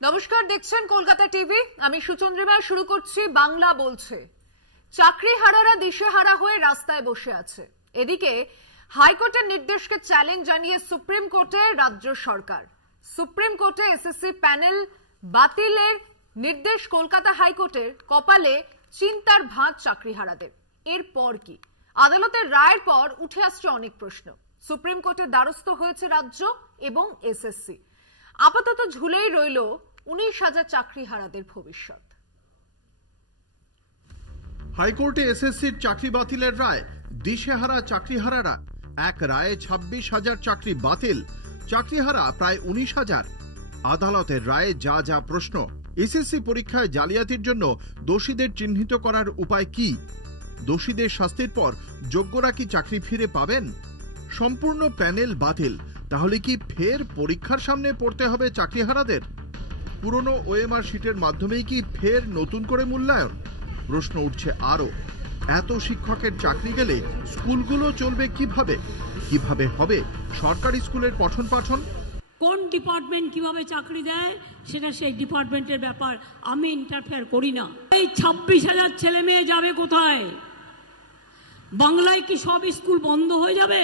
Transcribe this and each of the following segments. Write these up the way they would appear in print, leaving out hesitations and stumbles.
নমস্কার, দেখছেন কলকাতা টিভি। আমি সুচন্দ্রিমা। শুরু করছি বাংলা বলছে। চাকরিহারারা দিশেহারা হয়ে রাস্তায় বসে আছে। এদিকে হাইকোর্টের নির্দেশকে চ্যালেঞ্জ জানিয়ে সুপ্রিম কোর্টে রাজ্য সরকার। সুপ্রিম কোর্টে এসএসসি প্যানেল বাতিলের নির্দেশ কলকাতা হাইকোর্টের। কপালে চিন্তার ভাঁজ চাকরিহারাদের। এরপর কি? আদালতের রায়ের পর উঠে আসছে অনেক প্রশ্ন। সুপ্রিম কোর্টের দ্বারস্থ হয়েছে রাজ্য এবং এসএসসি। আপাতত ঝুলেই রইল 19,000 চাকরিহারাদের ভবিষ্যৎ। হাইকোর্টে এসএসসির চাকরি বাতিলের রায়। দিশেহারা চাকরিহারারা। এক রায়ে 26,000 চাকরি বাতিল। চাকরিহারা প্রায় 19,000। আদালতের রায়ে যা যা প্রশ্ন। এসএসসি পরীক্ষায় জালিয়াতির জন্য দোষীদের চিহ্নিত করার উপায় কি? দোষীদের শাস্তির পর যোগ্যরা কি চাকরি ফিরে পাবেন? সম্পূর্ণ প্যানেল বাতিল। তাহলে কি ফের পরীক্ষার সামনে পড়তে হবে চাকরিহারাদের? পুরনো ওএমআর শিটের মাধ্যমেই কি ফের নতুন করে মূল্যায়ন? প্রশ্ন উঠছে আরো। এত শিক্ষকের চাকরি গেলে স্কুলগুলো চলবে কিভাবে? কিভাবে হবে সরকারি স্কুলের পঠন পাঠন? কোন ডিপার্টমেন্ট কিভাবে চাকরি দেয় সেটা সেই ডিপার্টমেন্টের ব্যাপার। আমি ইন্টারফেয়ার করি না। এই 26,000 ছেলে মেয়ে যাবে কোথায়? বাংলায় কি সব স্কুল বন্ধ হয়ে যাবে?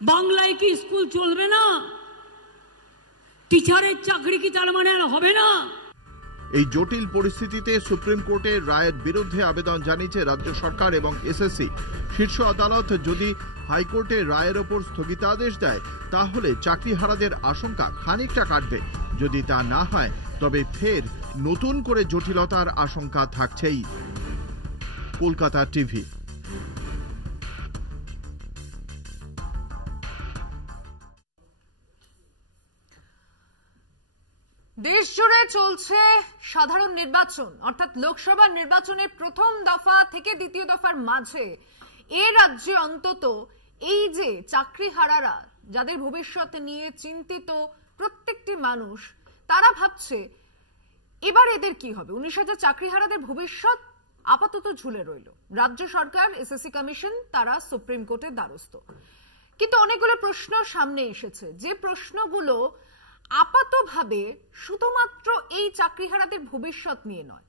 বাংলায় কি স্কুল চলবে না? টিচারের চাকরি কি তার মানে আর হবে না? এই জটিল পরিস্থিতিতে সুপ্রিম কোর্টের রায়ের বিরুদ্ধে আবেদন জানিয়েছে রাজ্য সরকার এবং এসএসসি। শীর্ষ আদালত যদি হাইকোর্টের রায়ের ওপর স্থগিতাদেশ দেয় তাহলে চাকরিহারাদের আশঙ্কা খানিকটা কাটবে। যদি তা না হয় তবে ফের নতুন করে জটিলতার আশঙ্কা থাকছেই। কলকাতা টিভি। দেশ জুড়ে চলছে সাধারণ নির্বাচন, অর্থাৎ লোকসভা নির্বাচনের প্রথম দফা থেকে দ্বিতীয় দফার মাঝে এ রাজ্যে অন্তত এই যে চাকরিহারারা যাদের ভবিষ্যৎ নিয়ে চিন্তিত প্রত্যেকটি মানুষ, তারা ভাবছে এবার এদের কি হবে। 19,000 চাকরিহারাদের ভবিষ্যৎ আপাতত ঝুলে রইল। রাজ্য সরকার, এসএসসি কমিশন তারা সুপ্রিম কোর্টের দ্বারস্থ। কিন্তু অনেকগুলো প্রশ্ন সামনে এসেছে, যে প্রশ্নগুলো আপাতভাবে শুধুমাত্র এই চাকরিহারাদের ভবিষ্যৎ নিয়ে নয়।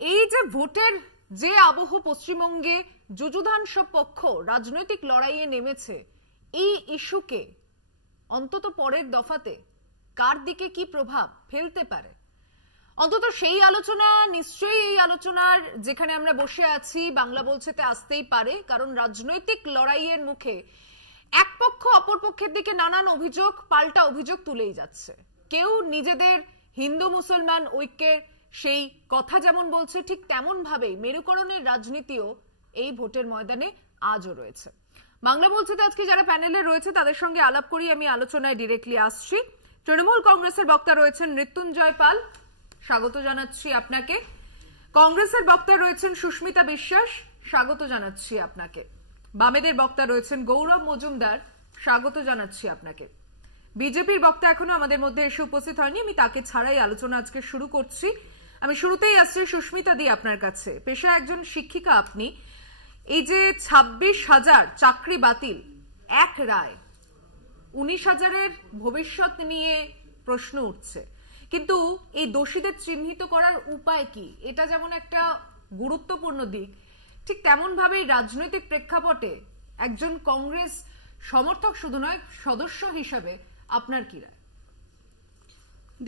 এই যে ভোটের যে আবহ পশ্চিমবঙ্গে যুযুধান সব পক্ষ রাজনৈতিক লড়াইয়ে নেমেছে, এই ইস্যুকে অন্তত পরের দফাতে কার দিকে কি প্রভাব ফেলতে পারে, অন্তত সেই আলোচনা নিশ্চয়ই এই আলোচনার যেখানে আমরা বসে আছি বাংলা বলছেতে আসতেই পারে। কারণ রাজনৈতিক লড়াইয়ের মুখে এক পক্ষ অপর পক্ষের দিকে নানান অভিযোগ, পাল্টা অভিযোগ তুলেই যাচ্ছে। কেউ নিজেদের হিন্দু মুসলমান ঐক্যের সেই কথা যেমন বলছে, ঠিক তেমন ভাবেই মেরুকরণের রাজনীতিও এই ভোটের ময়দানে আজও রয়েছে। বাংলা বলছেতে আজকে যারা প্যানেলে রয়েছে তাদের সঙ্গে আলাপ করি। আমি আলোচনায় ডিরেক্টলি আসছি। তৃণমূল কংগ্রেসের বক্তা রয়েছেন মৃত্যুঞ্জয় পাল, স্বাগত জানাচ্ছি আপনাকে। কংগ্রেসের বক্তা রয়েছেন সুস্মিতা বিশ্বাস, স্বাগত জানাচ্ছি আপনাকে। বামেদের বক্তা রয়েছেন গৌরব মজুমদার, স্বাগত জানাচ্ছি আপনাকে। বিজেপির বক্তা এখনো আমাদের মধ্যে এসে উপস্থিত হয়নি, আমি তাকে ছাড়াই আলোচনা আজকে শুরু করছি। আমি শুরুতেই আসছি সুস্মিতা দি আপনার কাছে। পেশায় একজন শিক্ষিকা আপনি। এই যে 26,000 চাকরি বাতিল, এক রায় 19,000-এর ভবিষ্যৎ নিয়ে প্রশ্ন উঠছে, কিন্তু এই দোষীদের চিহ্নিত করার উপায় কি? এটা যেমন একটা গুরুত্বপূর্ণ দিক, ঠিক তেমন ভাবে রাজনৈতিক প্রেক্ষাপটে একজন কংগ্রেস সমর্থক শুধু নয়, সদস্য হিসাবে আপনার কি রায়?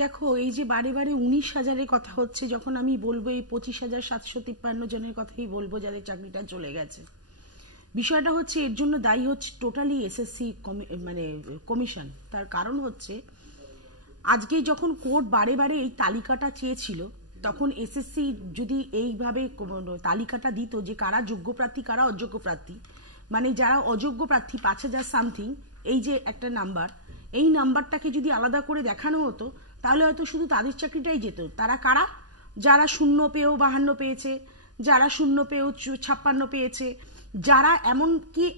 দেখো, এই যে বারে বারে 19,000-এর কথা হচ্ছে, যখন আমি বলবো এই 25,753 জনের কথাই বলবো যাদের চাকরিটা চলে গেছে। বিষয়টা হচ্ছে এর জন্য দায়ী হচ্ছে টোটালি এসএসসি মানে কমিশন। তার কারণ হচ্ছে আজকে যখন কোর্ট বারে বারে এই তালিকাটা চেয়েছিল, তখন এসএসসি যদি এইভাবে তালিকাটা দিত যে কারা যোগ্য প্রার্থী কারা অযোগ্য প্রার্থী, মানে যারা অযোগ্য প্রার্থী 5,000 সামথিং, এই যে একটা নাম্বার, এই নাম্বারটাকে যদি আলাদা করে দেখানো হতো তাহলে হয়তো শুধু তাদের চাকরিটাই যেত। তারা কারা? যারা 0 পেয়েও 52 পেয়েছে, যারা 0 পেয়েও 56 পেয়েছে, যারা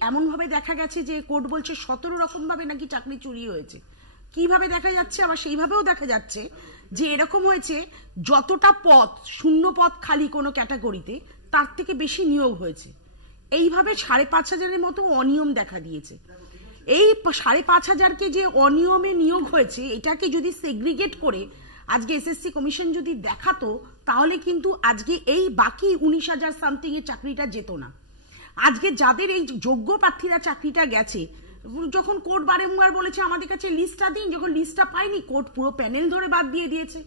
এমনভাবে দেখা গেছে যে কোর্ট বলছে 17 রকম ভাবে নাকি চাকরি চুরি হয়েছে। কিভাবে দেখা যাচ্ছে? আবার সেইভাবেও দেখা যাচ্ছে যে এরকম হয়েছে যতটা পদ, 0 পদ খালি কোনো ক্যাটাগরিতে, তার থেকে বেশি নিয়োগ হয়েছে। এইভাবে 5,500-এর মতো অনিয়ম দেখা দিয়েছে। এই 5,500 যে অনিয়মে নিয়োগ হয়েছে এটাকে যদি সেগ্রিগেট করে আজকে এসএসসি কমিশন যদি দেখাতো তাহলে কিন্তু আজকে এই বাকি 19,000 সামথিং এর চাকরিটা যেত না। আজকে যাদের এই যোগ্য প্রার্থীরা চাকরিটা গেছে, যখন কোর্ট বারংবার বলেছে আমাদের কাছে লিস্টটা দিন, যখন লিস্টটা পাইনি কোর্ট পুরো প্যানেল ধরে বাদ দিয়ে দিয়েছে।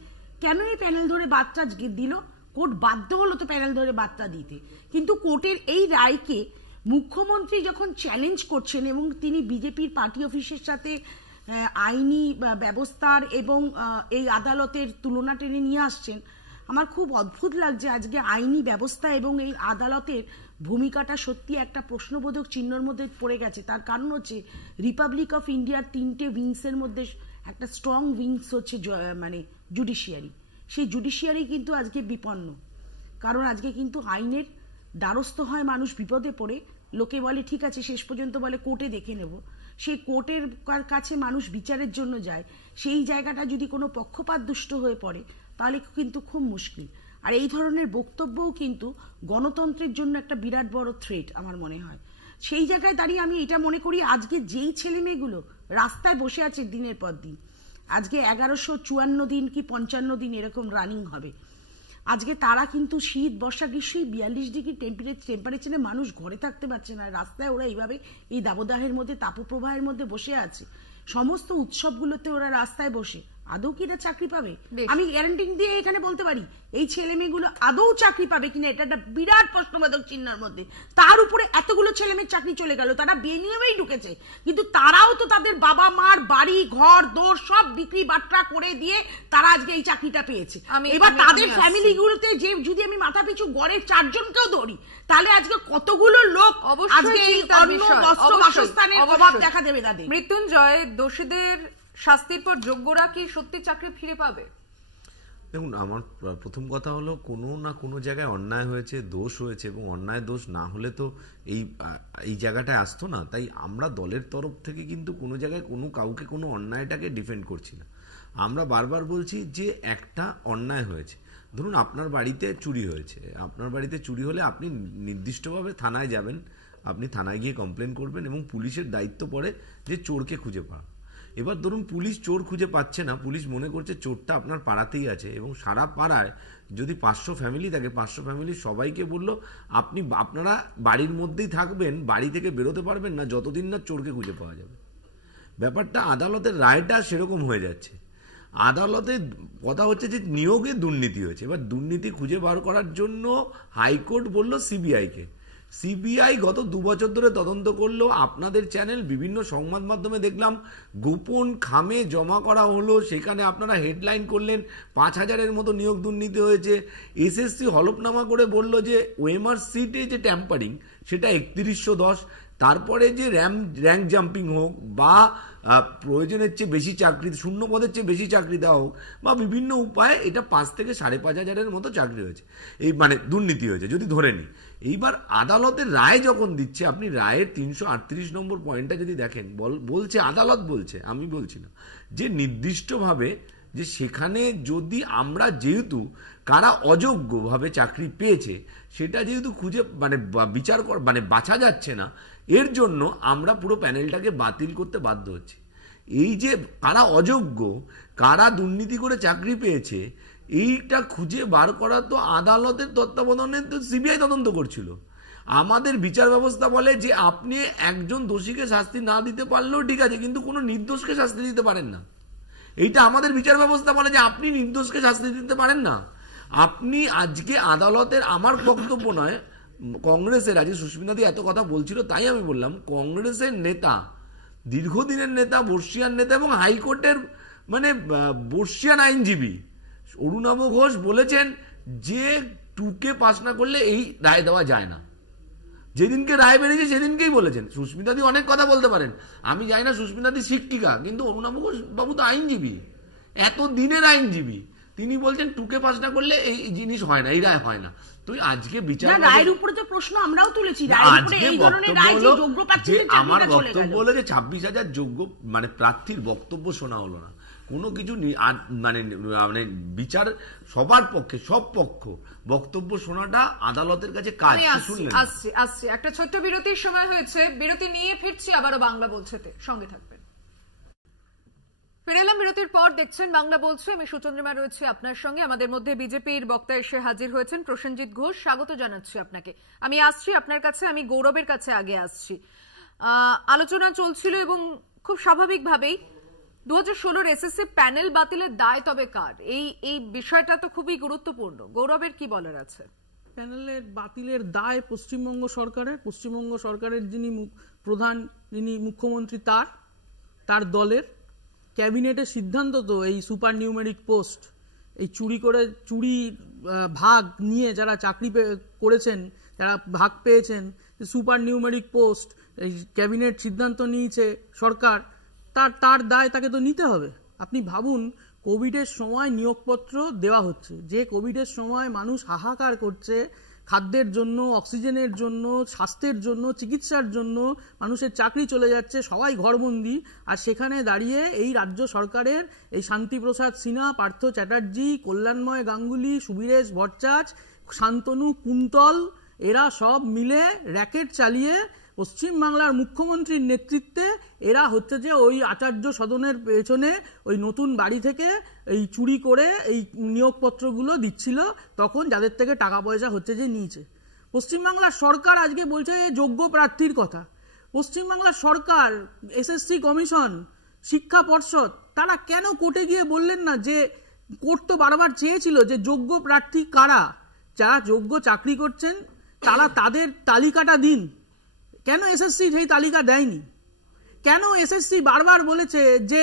কেন এই প্যানেল ধরে বাদটা দিল? কোর্ট বাধ্য হলো তো প্যানেল ধরে বাদটা দিতে। কিন্তু কোর্টের এই রায়কে মুখ্যমন্ত্রী যখন চ্যালেঞ্জ করছেন এবং তিনি বিজেপির পার্টি অফিসের সাথে আইনি ব্যবস্থার এবং এই আদালতের তুলনা টেনে নিয়ে আসছেন, আমার খুব অদ্ভুত লাগছে। আজকে আইনি ব্যবস্থা এবং এই আদালতের ভূমিকাটা সত্যি একটা প্রশ্নবোধক চিহ্নের মধ্যে পড়ে গেছে। তার কারণ হচ্ছে রিপাবলিক অফ ইন্ডিয়ার 3টে উইংসের মধ্যে একটা স্ট্রং উইংস হচ্ছে মানে জুডিশিয়ারি। সেই জুডিশিয়ারি কিন্তু আজকে বিপন্ন, কারণ আজকে কিন্তু আইনের দ্বারস্থ হয় মানুষ বিপদে পড়ে। লোকে বলে ঠিক আছে, শেষ পর্যন্ত বলে কোর্টে দেখে নেব। সেই কোর্টের কাছে মানুষ বিচারের জন্য যায়, সেই জায়গাটা যদি কোনো পক্ষপাত দুষ্ট হয়ে পড়ে তাহলে কিন্তু খুব মুশকিল। আর এই ধরনের বক্তব্যও কিন্তু গণতন্ত্রের জন্য একটা বিরাট বড় থ্রেট আমার মনে হয়। সেই জায়গায় দাঁড়িয়ে আমি এটা মনে করি আজকে যেই ছেলে মেয়েগুলো রাস্তায় বসে আছে দিনের পর দিন, আজকে 1154 দিন কি 55 দিন এরকম রানিং হবে, আজকে তারা কিন্তু শীত বর্ষা গ্রীষ্ম 42 ডিগ্রি টেম্পারেচারে মানুষ ঘরে থাকতে পারছে না, রাস্তায় ওরা এইভাবে এই দাবদাহের মধ্যে তাপপ্রবাহের মধ্যে বসে আছে। সমস্ত উৎসবগুলোতে ওরা রাস্তায় বসে আদৌ কি এটা চাকরি পাবে? আমি গ্যারান্টি দিয়ে এখানে বলতে পারি এই ছেলে মেয়েগুলো আদৌ চাকরি পাবে কিনা এটা একটা বিরাট প্রশ্নবোধক চিহ্নের মধ্যে। তার উপরে এতগুলো ছেলে মেয়ের চাকরি চলে গেল, তারা বেনিয়মেই ঢুকেছে, কিন্তু তারাও তো তাদের বাবা মার বাড়ি ঘর দোর সব বিক্রি বাট্টা করে দিয়ে তারা আজকে এই চাকরিটা পেয়েছে। এবার তাদের ফ্যামিলিগুলোতে যে যদি আমি মাথা পিছু গড়ের 4 জনকেও ধরি তাহলে আজকে কতগুলো লোক আজকে এই অন্ন বস্ত্র বাসস্থানের অভাব দেখা দেবে তাদের। মৃত্যুঞ্জয়, দোষীদের শাস্তির পর যোগ্যরা কি সত্যি চাকরি ফিরে পাবে? দেখুন, আমার প্রথম কথা হলো কোনো না কোনো জায়গায় অন্যায় হয়েছে, দোষ হয়েছে, এবং অন্যায় দোষ না হলে তো এই জায়গাটায় আসতো না। তাই আমরা দলের তরফ থেকে কিন্তু কোনো জায়গায় কাউকে কোনো অন্যায়টাকে ডিফেন্ড করছি না। আমরা বারবার বলছি যে একটা অন্যায় হয়েছে, ধরুন আপনার বাড়িতে চুরি হয়েছে, আপনার বাড়িতে চুরি হলে আপনি নির্দিষ্টভাবে থানায় যাবেন, আপনি থানায় গিয়ে কমপ্লেন করবেন এবং পুলিশের দায়িত্ব পড়ে যে চোরকে খুঁজে পাওয়া। এবার ধরুন পুলিশ চোর খুঁজে পাচ্ছে না, পুলিশ মনে করছে চোরটা আপনার পাড়াতেই আছে, এবং সারা পাড়ায় যদি 500 ফ্যামিলি থাকে, 500 ফ্যামিলি সবাইকে বললো আপনারা বাড়ির মধ্যেই থাকবেন, বাড়ি থেকে বেরোতে পারবেন না যতদিন না চোরকে খুঁজে পাওয়া যাবে। ব্যাপারটা আদালতের রায়টা সেরকম হয়ে যাচ্ছে। আদালতের কথা হচ্ছে যে নিয়োগে দুর্নীতি হয়েছে। এবার দুর্নীতি খুঁজে বার করার জন্য হাইকোর্ট বলল সিবিআইকে। সিবিআই গত 2 বছর ধরে তদন্ত করলো। আপনাদের চ্যানেল, বিভিন্ন সংবাদ মাধ্যমে দেখলাম গোপন খামে জমা করা হলো, সেখানে আপনারা হেডলাইন করলেন 5,000-এর মতো নিয়োগ দুর্নীতি হয়েছে। এসএসসি হলফনামা করে বলল যে ওএমআর সিটে যে ট্যাম্পারিং সেটা 3110। তারপরে যে র্যাঙ্ক জাম্পিং হোক বা প্রয়োজনের চেয়ে বেশি চাকরি, শূন্য পদের চেয়ে বেশি চাকরি দেওয়া হোক বা বিভিন্ন উপায়ে এটা 5 থেকে 5,500-এর মতো চাকরি হয়েছে, এই মানে দুর্নীতি হয়েছে যদি ধরে নিই। এইবার আদালতের রায় যখন দিচ্ছে, আপনি রায়ের 338 নম্বর পয়েন্টটা যদি দেখেন, বলছে আদালত বলছে, আমি বলছি না, যে নির্দিষ্টভাবে যে সেখানে যদি আমরা যেহেতু কারা অযোগ্যভাবে চাকরি পেয়েছে সেটা যেহেতু খুঁজে বিচার বাছা যাচ্ছে না, এর জন্য আমরা পুরো প্যানেলটাকে বাতিল করতে বাধ্য হচ্ছি। এই যে কারা অযোগ্য, কারা দুর্নীতি করে চাকরি পেয়েছে, এইটা খুঁজে বার করা তো আদালতের তত্ত্বাবধানে তো সিবিআই তদন্ত করছিল। আমাদের বিচার ব্যবস্থা বলে যে আপনি একজন দোষীকে শাস্তি না দিতে পারলেও ঠিক আছে, কিন্তু কোনো নির্দোষকে শাস্তি দিতে পারেন না। এইটা আমাদের বিচার ব্যবস্থা বলে যে আপনি নির্দোষকে শাস্তি দিতে পারেন না। আপনি আজকে আদালতের, আমার বক্তব্য নয়, কংগ্রেসের, আজকে সুস্মিতাদি এত কথা বলছিল তাই আমি বললাম, কংগ্রেসের নেতা, দীর্ঘদিনের নেতা, বর্ষিয়ান নেতা এবং হাইকোর্টের বর্ষিয়ান আইনজীবী অরুণাভ ঘোষ বলেছেন যে 2কে পাস না করলে এই রায় দেওয়া যায় না। যেদিনকে রায় বেরিয়েছে সেদিনকেই বলেছেন। সুস্মিতাদি অনেক কথা বলতে পারেন, আমি জানি না সুস্মিতাদি শিক্ষিকা, কিন্তু অরুণাভ ঘোষ বাবু তো আইনজীবী, এত দিনের আইনজীবী, তিনি বলছেন টুকে পাস না করলে এই জিনিস হয় না, এই রায় হয় না। তো আজকে বিচার রায়ের উপরে তো প্রশ্ন আমরাও তুলেছি, আমার বক্তব্য হলো যে 26,000 যোগ্য মানে প্রার্থীর বক্তব্য শোনা হলো না, কোনো কিছু মানে মানে বিচার সবার পক্ষে, সব পক্ষ বক্তব্য শোনাটা আদালতের কাছে কাজ। আসছি একটা ছোট্ট বিরতির সময় হয়েছে, বিরতি নিয়ে ফিরছি আবারও বাংলা বলছেতে, সঙ্গে থাকবেন। ফিরে এলাম বিরতির পর, দেখছেন বাংলা বলছে, আমি সুচন্দ্রিমা রয়েছে আপনার সঙ্গে। আমাদের মধ্যে বিজেপির বক্তা এসে হাজির হয়েছেন প্রসেনজিৎ ঘোষ, স্বাগত জানাচ্ছি আপনাকে। আমি আসছি আপনার কাছে, আমি গৌরবের কাছে আগে আসছি। আলোচনা চলছিল এবং খুব স্বাভাবিকভাবেই 2016 এসএসসি প্যানেল বাতিলের দায় তবে কার, এই বিষয়টা তো খুবই গুরুত্বপূর্ণ। গৌরবের কি বলার আছে? প্যানেলের বাতিলের দায় পশ্চিমবঙ্গ সরকারের। পশ্চিমবঙ্গ সরকারের যিনি প্রধান, যিনি মুখ্যমন্ত্রী, তার দলের ক্যাবিনেটের সিদ্ধান্ত তো এই সুপার নিউমেরিক পোস্ট, এই চুরি ভাগ নিয়ে যারা চাকরি করেছেন, যারা ভাগ পেয়েছেন, সুপার নিউমেরিক পোস্ট, এই ক্যাবিনেট সিদ্ধান্ত নিয়েছে সরকার, তার দায় তাকে তো নিতে হবে। আপনি ভাবুন, কোভিডের সময় নিয়োগপত্র দেওয়া হচ্ছে, যে কোভিডের সময় মানুষ হাহাকার করছে খাদ্যের জন্য, অক্সিজেনের জন্য, স্বাস্থ্যের জন্য, চিকিৎসার জন্য, মানুষের চাকরি চলে যাচ্ছে, সবাই ঘরবন্দি, আর সেখানে দাঁড়িয়ে এই রাজ্য সরকারের এই শান্তিপ্রসাদ সিনহা, পার্থ চ্যাটার্জি, কল্যাণময় গাঙ্গুলি, সুবীরেশ ভট্টাচার্য, শান্তনু কুন্তল, এরা সব মিলে র্যাকেট চালিয়ে পশ্চিমবাংলার মুখ্যমন্ত্রীর নেতৃত্বে এরা হচ্ছে যে ওই আচার্য সদনের পেছনে ওই নতুন বাড়ি থেকে এই চুরি করে এই নিয়োগপত্রগুলো দিচ্ছিল, তখন যাদের থেকে টাকা পয়সা হচ্ছে যে নিয়েছে। পশ্চিমবাংলার সরকার আজকে বলছে যে যোগ্য প্রার্থীর কথা। পশ্চিমবাংলার সরকার, এসএসসি কমিশন, শিক্ষা পর্ষদ, তারা কেন কোর্টে গিয়ে বললেন না যে, কোর্ট তো বারবার চেয়েছিল যে যোগ্য প্রার্থী কারা, যারা যোগ্য চাকরি করছেন তারা তাদের তালিকাটা দিন। কেন এসএসসি সেই তালিকা দেয়নি? কেন এসএসসি বারবার বলেছে যে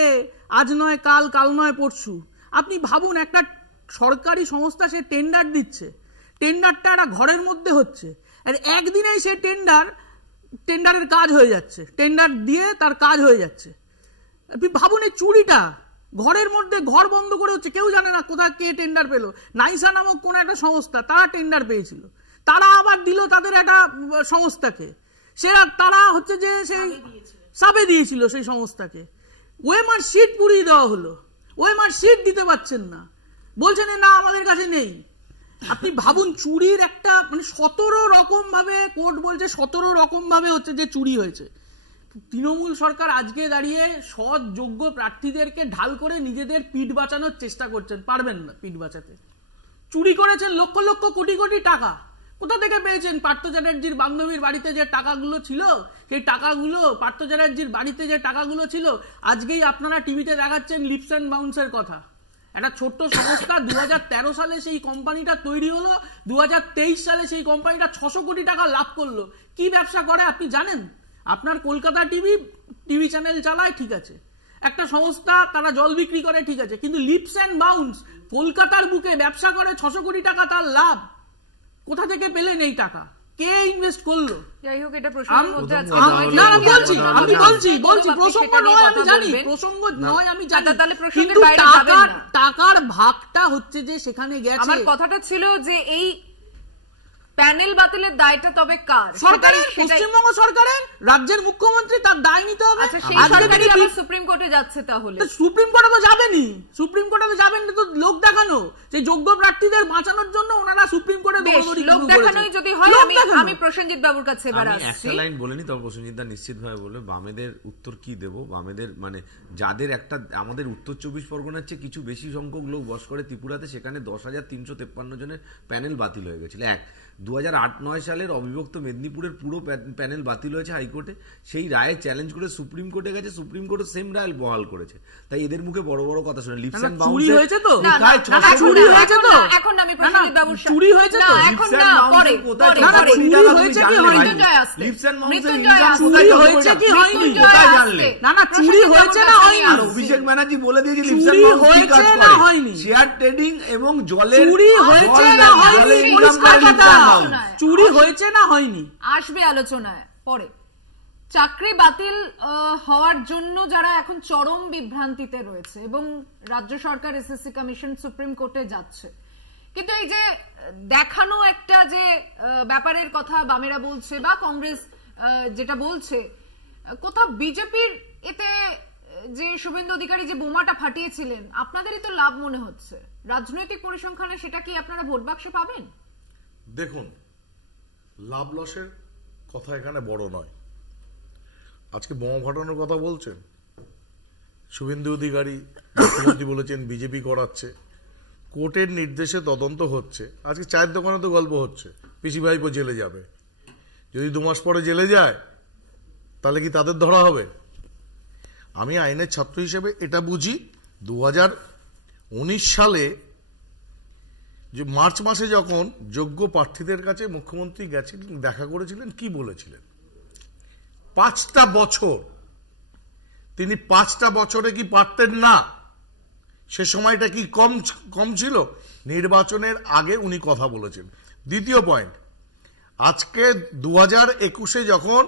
আজ নয় কাল, কাল নয় পরশু? আপনি ভাবুন, একটা সরকারি সংস্থা সে টেন্ডার দিচ্ছে, টেন্ডারটা একটা ঘরের মধ্যে হচ্ছে, আর একদিনেই সে টেন্ডারের কাজ হয়ে যাচ্ছে, টেন্ডার দিয়ে তার কাজ হয়ে যাচ্ছে। আপনি ভাবুন, এই চুরিটা ঘরের মধ্যে, ঘর বন্ধ করে হচ্ছে, কেউ জানে না কোথায় কে টেন্ডার পেল। নাইসা নামক কোন একটা সংস্থা, তারা টেন্ডার পেয়েছিল, তারা আবার দিল তাদের একটা সংস্থাকে, তারা হচ্ছে যে সেই সাবে দিয়েছিল সেই সংস্থাকে। ওএমআর শিট পুড়িয়ে দেওয়া হলো, ওএমআর শিট দিতে পারছেন না, বলছেন না আমাদের কাছে নেই। আপনি ভাবুন, চুরির একটা মানে 17 রকম ভাবে কোর্ট বলছে, 17 রকম ভাবে হচ্ছে যে চুরি হয়েছে। তৃণমূল সরকার আজকে দাঁড়িয়ে সৎ যোগ্য প্রার্থীদেরকে ঢাল করে নিজেদের পিঠ বাঁচানোর চেষ্টা করছেন, পারবেন না পিঠ বাঁচাতে। চুরি করেছেন লক্ষ লক্ষ কোটি কোটি টাকা, কোথা থেকে পেয়েছেন? পার্থ চ্যাটার্জির বান্ধবীর বাড়িতে যে টাকাগুলো ছিল, সেই টাকাগুলো, পার্থ চ্যাটার্জির বাড়িতে যে টাকাগুলো ছিল, আজকেই আপনারা টিভিতে দেখাচ্ছেন লিপস অ্যান্ড বাউন্সের কথা। একটা ছোট্ট সংস্থা, 2013 সালে সেই কোম্পানিটা তৈরি হলো, 2023 সালে সেই কোম্পানিটা 600 কোটি টাকা লাভ করলো। কি ব্যবসা করে আপনি জানেন? আপনার কলকাতা টিভি চ্যানেল চালায়, ঠিক আছে, একটা সংস্থা, তারা জল বিক্রি করে, ঠিক আছে, কিন্তু লিপস অ্যান্ড বাউন্স কলকাতার বুকে ব্যবসা করে, 600 কোটি টাকা তার লাভ। কোথা থেকে পেলেন এই টাকা? কে ইনভেস্ট করলো? যাই হোক, এটা প্রসঙ্গের মধ্যে আছে। আমি বলছি প্রসঙ্গ নয়, আমি জানি প্রসঙ্গ নয়, আমি জানি, তাহলে প্রসঙ্গের বাইরে যাবেন না। টাকার ভাগটা হচ্ছে যে সেখানে গেছে। আমার কথাটা ছিল যে এই প্যানেল বাতিলের দায়টা তবে কার? সরকারের, পশ্চিমবঙ্গ সরকারের, রাজ্যের মুখ্যমন্ত্রী, তার দায় নিতে হবে। আচ্ছা, সেই সরকারই আবার সুপ্রিম কোর্টে যাচ্ছে, তাহলে সুপ্রিম কোর্টে তো যাবেনই, সুপ্রিম কোর্টে তো যাবেন তো লোক দেখানো, যে যোগ্য প্রার্থীদের বাঁচানোর জন্য ওনারা সুপ্রিম কোর্টে লোক দেখানোই যদি হয়। আমি প্রসেনজিৎ বাবুর কাছে এবার আসছি। একটা লাইন বলেনি, তবে প্রসেনজিৎ দা নিশ্চিতভাবে বলবে বামেদের উত্তর কি দেব। বামেদের মানে যাদের একটা, আমাদের উত্তর 24 পরগনার চেয়ে কিছু বেশি সংখ্যক লোক বস করে ত্রিপুরাতে, সেখানে 10,353 জনের প্যানেল বাতিল হয়ে গেছিল। 2008-9 সালের অবিভক্ত মেদিনীপুরের পুরো প্যানেল বাতিল হয়েছে হাইকোর্টে, সেই রায়ে চ্যালেঞ্জ করে সুপ্রিম কোর্টে গেছে, সুপ্রিম কোর্টও সেম রায় বহাল করেছে। তাই এদের মুখে বড় বড় কথা শুনে লিপস এন্ড বাউন্স হয়েছে তো, চুরি হয়েছে তো, এখন আমি প্রসেনজিৎ বাবুর চুরি হয়েছে তো, এখন না, পরে চুরি হয়েছে কি হয়নি? লিপস এন্ড বাউন্স চুরি হয়েছে কি হয়নি? কোথায় জানলে? না চুরি হয়েছে না হয়নি? আর অভিষেক ব্যানার্জি বলে দিয়েছে লিপস এন্ড বাউন্স কি কাজ করে, শেয়ার ট্রেডিং এবং জলের চুরি হয়েছে না হয়নি? পরিষ্কার কথা, চুরি হয়েছে না হয়নি? আসবে আলোচনায় পরে। চাকরি বাতিল হওয়ার জন্য যারা এখন চরম বিভ্রান্তিতে রয়েছে এবং রাজ্য সরকার এসএসসি কমিশন সুপ্রিম কোর্টে যাচ্ছে, কিন্তু এই যে দেখানো একটা যে ব্যাপারের কথা বামেরা বলছে বা কংগ্রেস যেটা বলছে, কোথাও বিজেপির এতে যে শুভেন্দু অধিকারী যে বোমাটা ফাটিয়েছিলেন আপনাদেরই তো লাভ মনে হচ্ছে। রাজনৈতিক পরিসংখ্যানে সেটা কি আপনারা ভোট বাক্সে পাবেন? দেখুন, লাভ লসের কথা এখানে বড় নয়। আজকে বোমা ফাটানোর কথা বলছেন, শুভেন্দু অধিকারী মুখ্যমন্ত্রী বলেছেন বিজেপি করাচ্ছে, কোর্টের নির্দেশে তদন্ত হচ্ছে। আজকে চায়ের দোকানে তো গল্প হচ্ছে পিসি ভাইপো জেলে যাবে, যদি 2 মাস পরে জেলে যায় তাহলে কি তাদের ধরা হবে? আমি আইনের ছাত্র হিসেবে এটা বুঝি, 2019 সালে যে মার্চ মাসে যখন যোগ্য প্রার্থীদের কাছে মুখ্যমন্ত্রী গেছিলেন, দেখা করেছিলেন, কি বলেছিলেন? 5টা বছর, তিনি 5টা বছরে কি পারতেন না? সে সময়টা কি কম ছিল? নির্বাচনের আগে উনি কথা বলেছেন। দ্বিতীয় পয়েন্ট, আজকে 2021-এ যখন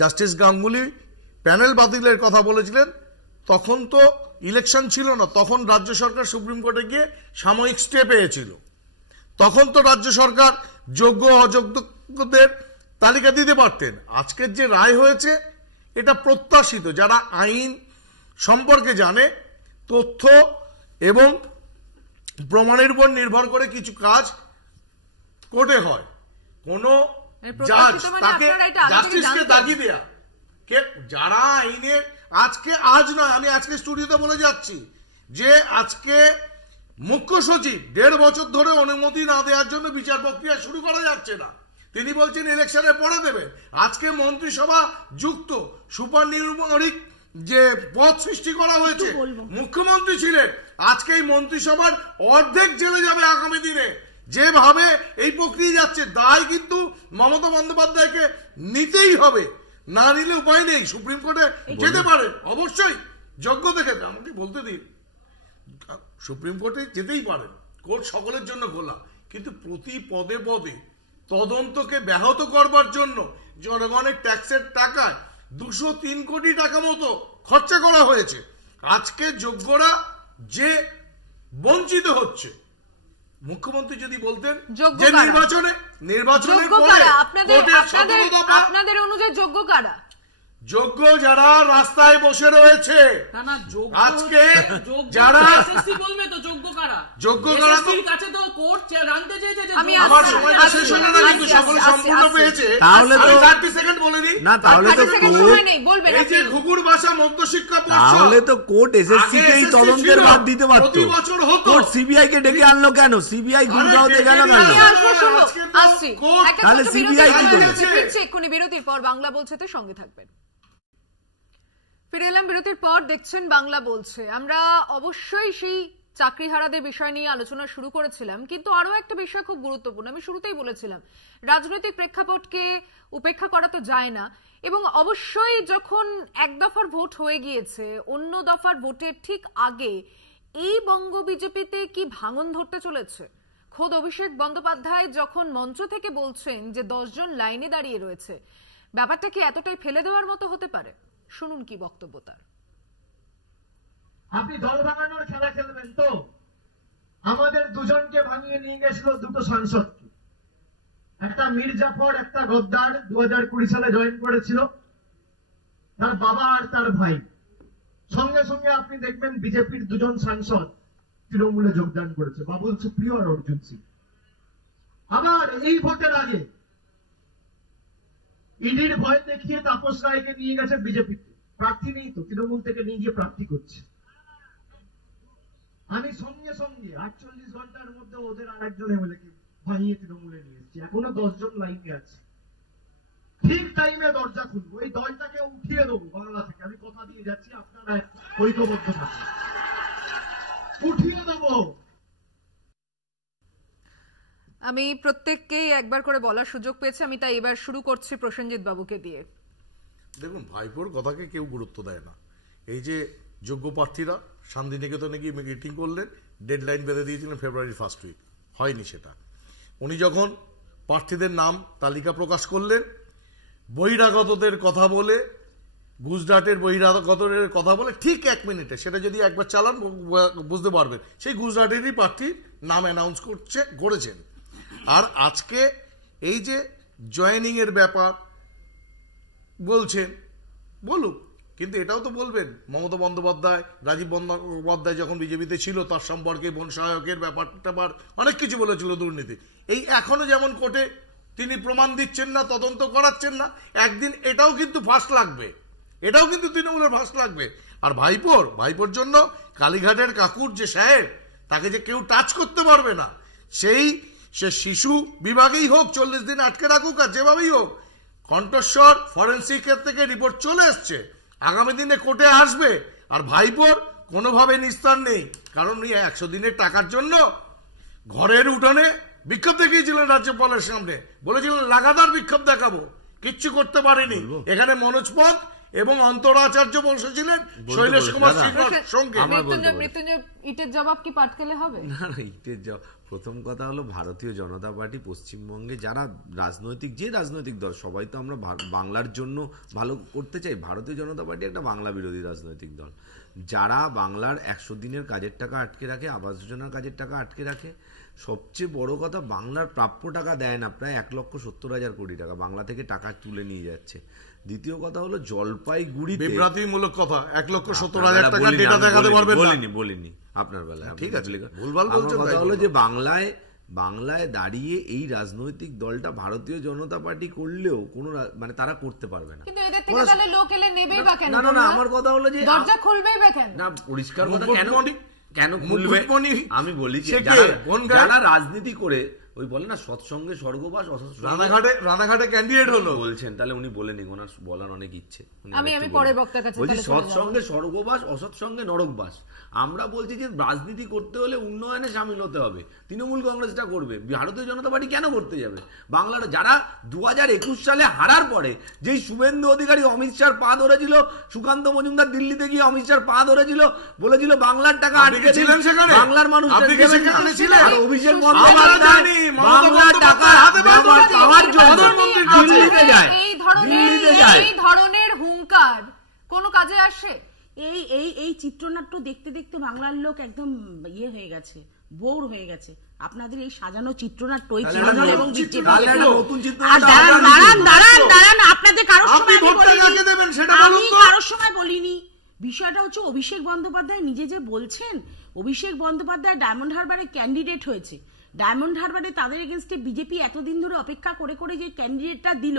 জাস্টিস গাঙ্গুলি প্যানেল বাতিলের কথা বলেছিলেন, তখন তো ইলেকশন ছিল না, তখন রাজ্য সরকার সুপ্রিম কোর্টে গিয়ে সাময়িক স্টে পেয়েছিল। তখন তো রাজ্য সরকার যোগ্য অযোগ্যদের তালিকা দিতে পারতেন। আজকের যে রায় হয়েছে এটা প্রত্যাশিত। যারা আইন সম্পর্কে জানে, তথ্য এবং প্রমাণের উপর নির্ভর করে কিছু কাজ কোর্টে হয়। কোন জাজ তাকে জাস্টিসকে দাগি দেয়া, যারা আইনের আজ নয়, আমি আজকে স্টুডিওতে বলে যাচ্ছি যে আজকে মুখ্য সচিব 1.5 বছর ধরে অনুমতি না দেওয়ার জন্য বিচার প্রক্রিয়া শুরু করা যাচ্ছে না। তিনি বলছেন ইলেকশনের পরে দেবে। আজকে মন্ত্রিসভা যুক্ত সুপার নিউমারিক যে পদ সৃষ্টি করা হয়েছে, মুখ্যমন্ত্রী ছিলেন, আজকে এই মন্ত্রিসভার অর্ধেক জেলে যাবে আগামী দিনে। যেভাবে এই প্রক্রিয়া যাচ্ছে, দায় কিন্তু মমতা বন্দ্যোপাধ্যায়কে নিতেই হবে, না নিলে উপায় নেই। সুপ্রিম কোর্টে যেতে পারেন, অবশ্যই যোগ্য দেখে, আমাকে বলতে দিন, সুপ্রিম কোর্টে যেতেই পারেন, কোর্ট সকলের জন্য খোলা, কিন্তু প্রতি পদে পদে তদন্তকে ব্যাহত করবার জন্য জনগণের ট্যাক্সের টাকায় 203 কোটি টাকা মতো খরচা করা হয়েছে। আজকে যোগ্যরা যে বঞ্চিত হচ্ছে, মুখ্যমন্ত্রী যদি বলতেন যে নির্বাচনের পরে আপনাদের অনুযায়ী যোগ্য কারা? যোগ্য যারা রাস্তায় বসে রয়েছে, আজকে যারা বলবে তো যোগ্য কারা, যোগ্য কারা কাছে তো কোর্ট জানতে চেয়েছে। আমার সময়টা শেষ হলো না, কিন্তু সকলে সম্পূর্ণ পেয়েছে। তাহলে তো 30 সেকেন্ড বলে দিই না, তাহলে তো এই যে ঘুঘুর ভাষা মধ্যশিক্ষা পর্ষদ, তাহলে তো কোর্ট এসএসসি কে তদন্তের ভার দিতে পারত। কোর্ট সিবিআই কে ডেকে আনলো কেন? সিবিআই গুরগাঁওতে গেল কেন? তাহলে সিবিআই কি করবে? এক্ষুনি বিরতির পর বাংলা বলছে তো সঙ্গে থাকবেন। ফিরে এলাম বিরতির পর, দেখছেন বাংলা বলছে। আমরা অবশ্যই সেই চাকরিহারাদের বিষয় নিয়ে আলোচনা শুরু করেছিলাম, কিন্তু আরো একটা বিষয় খুব গুরুত্বপূর্ণ। আমি শুরুতেই বলেছিলাম রাজনৈতিক প্রেক্ষাপটকে উপেক্ষা করা তো যায় না, এবং অবশ্যই যখন এক দফার ভোট হয়ে গিয়েছে, অন্য দফার ভোটের ঠিক আগে এই বঙ্গ বিজেপিতে কি ভাঙন ধরতে চলেছে? খোদ অভিষেক বন্দ্যোপাধ্যায় যখন মঞ্চ থেকে বলছেন যে 10 জন লাইনে দাঁড়িয়ে রয়েছে, ব্যাপারটা কি এতটাই ফেলে দেওয়ার মতো হতে পারে? শুনুন কি বক্তব্য তার। আপনি দল ভাঙানোর খেলা খেলবেন তো? আমাদের দুজনকে ভাঙিয়ে নিয়ে গেছিল দুটো সাংসদকে, একটা মীর জাফর, একটা গদ্দার, 2020 সালে জয়েন করেছিল, তার বাবা আর তার ভাই। সঙ্গে সঙ্গে আপনি দেখবেন বিজেপির 2 জন সাংসদ তৃণমূলে যোগদান করেছে, বাবুল সুপ্রিয় আর অর্জুন সিং। আবার এই ভোটের আগে ইডির ভয় দেখিয়ে তাপস রায়কে নিয়ে গেছে বিজেপিতে, প্রার্থী নেই তো, তৃণমূল থেকে নিয়ে গিয়ে প্রার্থী করছে। আমি সঙ্গে সঙ্গে 48 ঘন্টার মধ্যে ওদের আরেকজন এমএলএকে ভাঙিয়ে তৃণমূলে নিয়ে এসেছি। এখনো 10 জন লাইনে আছে। ঠিক টাইমে দরজা খুলবো, এই দলটাকে উঠিয়ে দেবো বাংলা থেকে, আমি কথা দিয়ে যাচ্ছি, আপনারা ঐক্যবদ্ধ থাকুন, উঠিয়ে দেবো। আমি প্রত্যেককেই একবার করে বলার সুযোগ পেয়েছি, আমি তাই এবার শুরু করছি প্রসেনজিৎ বাবুকে দিয়ে। দেখুন, ভাইপোর কথাকে কেউ গুরুত্ব দেয় না। এই যে যোগ্য প্রার্থীরা শান্তিনিকেতনে গিয়ে মিটিং করলেন, ডেডলাইন বেঁধে দিয়েছিলেন ফেব্রুয়ারির 1st উইক, হয়নি সেটা। উনি যখন প্রার্থীদের নাম তালিকা প্রকাশ করলেন, বহিরাগতদের কথা বলে, গুজরাটের বহিরাগতদের কথা বলে ঠিক 1 মিনিটে, সেটা যদি একবার চালান বুঝতে পারবেন, সেই গুজরাটেরই প্রার্থীর নাম অ্যানাউন্স করেছেন। আর আজকে এই যে জয়েনিং এর ব্যাপার বলছেন, বলুক, কিন্তু এটাও তো বলবেন মমতা বন্দ্যোপাধ্যায়, রাজীব বন্দ্যোপাধ্যায় যখন বিজেপিতে ছিল তার সম্পর্কে বন সহায়কের ব্যাপারটা অনেক কিছু বলেছিল, দুর্নীতি। এই এখনো যেমন কোর্টে তিনি প্রমাণ দিচ্ছেন না, তদন্ত করাচ্ছেন না, একদিন এটাও কিন্তু ফাঁস লাগবে, এটাও কিন্তু তৃণমূলের ফাঁস লাগবে। আর ভাইপোর জন্য কালীঘাটের কাকুর যে সাহেব, তাকে যে কেউ টাচ করতে পারবে না, সে শিশু বিভাগেই হোক 40 দিন আটকে রাখুক, আর যেভাবেই হোক, কণ্ঠস্বর ফরেন্সিকের থেকে রিপোর্ট চলে এসছে, আগামী দিনে কোর্টে আসবে। আর ভাইপোর কোনোভাবে নিস্তার নেই, কারণ 100 দিনের টাকার জন্য ঘরের উঠোনে বিক্ষোভ দেখিয়েছিলেন রাজ্যপালের সামনে, বলেছিলেন লাগাতার বিক্ষোভ দেখাবো, কিচ্ছু করতে পারেনি। এখানে মনোজ পথ এবং অন্তরাচার্য বসেছিলেন শৈলেশ কুমার সিংহর সঙ্গে। মৃত্যুঞ্জয়, ইটের জবাব কি পাটকেলে হবে? না, ইটের জবাব, প্রথম কথা হলো ভারতীয় জনতা পার্টি পশ্চিমবঙ্গে যারা যে রাজনৈতিক দল, সবাই তো আমরা বাংলার জন্য ভালো করতে চাই। ভারতীয় জনতা পার্টি একটা বাংলা বিরোধী রাজনৈতিক দল, যারা বাংলার 100 দিনের কাজের টাকা আটকে রাখে, আবাস যোজনার কাজের টাকা আটকে রাখে। সবচেয়ে বড় কথা, বাংলার প্রাপ্য টাকা দেয় না, প্রায় 1,70,000 কোটি টাকা বাংলা থেকে টাকা তুলে নিয়ে যাচ্ছে। দ্বিতীয় কথা হলো জলপাইগুড়িতে, বিভ্রান্তিমূলক কথা, 1,70,000 টাকা ডেটা দেখাতে পারবেন না। বলিনি আপনার বেলায়, ঠিক আছে, ভুলভাল বলছেন। কথা হলো যে বাংলায় দাঁড়িয়ে এই রাজনৈতিক দলটা ভারতীয় জনতা পার্টি করলেও কোনো মানে তারা করতে পারবে না। কিন্তু এদের থেকে তাহলে লোক এলে নেবেই বা কেন? না, আমার কথা হলো যে দরজা খুলবেই বা কেন? না, পরিষ্কার কথা, কেন খুলবে আমি বলি, যারা রাজনীতি করে ওই বলে না সৎসঙ্গে স্বর্গবাস, রানাঘাটে ক্যান্ডিডেট হলো বলছেন, তাহলে উনি বলেনি, ওনার বলার অনেক ইচ্ছে। আমি পরের বক্তার কাছে বলছি সৎসঙ্গে স্বর্গবাস, অসৎসঙ্গে নরকবাস। আমরা বলছি যে রাজনীতি করতে হলে উন্নয়নে সামিল হতে হবে। তৃণমূল কংগ্রেসটা করবে, ভারতীয় জনতা পার্টি কেন করতে যাবে? বাংলার যারা 2021 সালে হারার পরে যেই শুভেন্দু অধিকারী অমিত শাহর পা ধরেছিল, সুকান্ত মজুমদার দিল্লিতে গিয়ে অমিত শাহর পা ধরেছিল, বলেছিল বাংলার টাকা আটকে দিলেন, বাংলার মানুষ, আর অভিষেক বন্দ্যোপাধ্যায় বাংলার টাকা পাওয়ার জন্য দিল্লিতে যায়। এই ধরনের হুঙ্কার কোনো কাজে আসে? এই চিত্রনাট্য দেখতে দেখতে বাংলার লোক একদম হয়ে গেছে, বোর হয়ে গেছে। আপনাদের এই সাজানো চিত্রনাট্য, এবং দাঁড়ান, আপনাদের কারোর সময় বলিনি। বিষয়টা হচ্ছে অভিষেক বন্দ্যোপাধ্যায় নিজে যে বলছেন, অভিষেক বন্দ্যোপাধ্যায় ডায়মন্ড হারবারে ক্যান্ডিডেট হয়েছে, ডায়মন্ড হারবারে তাদের এগেনস্টে বিজেপি এতদিন ধরে অপেক্ষা করে করে যে ক্যান্ডিডেটটা দিল,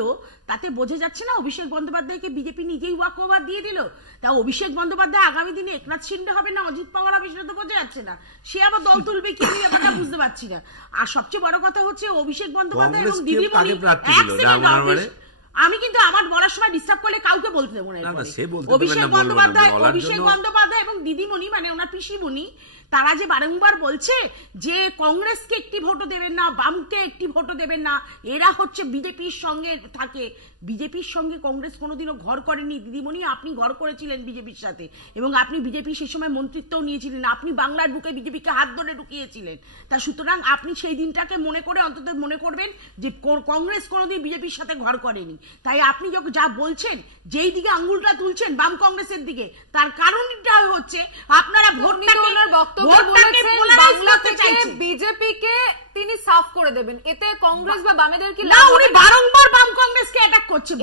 তাতে বোঝা যাচ্ছে না অভিষেক বন্দ্যোপাধ্যায়কে বিজেপি নিজেই ওয়াক ওভার দিয়ে দিল। তা অভিষেক বন্দ্যোপাধ্যায় আগামী দিনে একনাথ শিন্ডে হবে না অজিত পাওয়ার হবে, সেটা তো বোঝা যাচ্ছে না। সে আবার দল তুলবে কি, আমি ব্যাপারটা বুঝতে পারছি না। আর সবচেয়ে বড় কথা হচ্ছে অভিষেক বন্দ্যোপাধ্যায় এবং দিদিমণি, আমি কিন্তু আমার বলার সময় ডিস্টার্ব করলে কাউকে বলতে দেবো না। অভিষেক বন্দ্যোপাধ্যায় এবং দিদিমণি, মানে ওনার পিসিমণি, তারা যে বারংবার বলছে যে কংগ্রেসকে একটি ভোটও দেবেন না, বামকে একটি ভোটও দেবেন না, এরা হচ্ছে বিজেপির সঙ্গে থাকে। বিজেপির সঙ্গে কংগ্রেস কোনোদিনও ঘর করেনি। দিদিমণি, আপনি ঘর করেছিলেন বিজেপির সাথে, এবং আপনি বিজেপি সেই সময় মন্ত্রিত্বও নিয়েছিলেন, আপনি বাংলার বুকে বিজেপিকে হাত ধরে ঢুকিয়েছিলেন। তা সুতরাং আপনি সেই দিনটাকে মনে করে অন্তত মনে করবেন যে কংগ্রেস কোনোদিন বিজেপির সাথে ঘর করেনি। তাই আপনি যা বলছেন, যেই দিকে আঙ্গুলটা তুলছেন বাম কংগ্রেসের দিকে, তার কারণটা হচ্ছে আপনারা বিজেপিকে তিনি সাফ করে দেবেন, এতে কংগ্রেস বা বামেদের কি না? উনি বারংবার বাম কংগ্রেসকে অ্যাটাক করছে।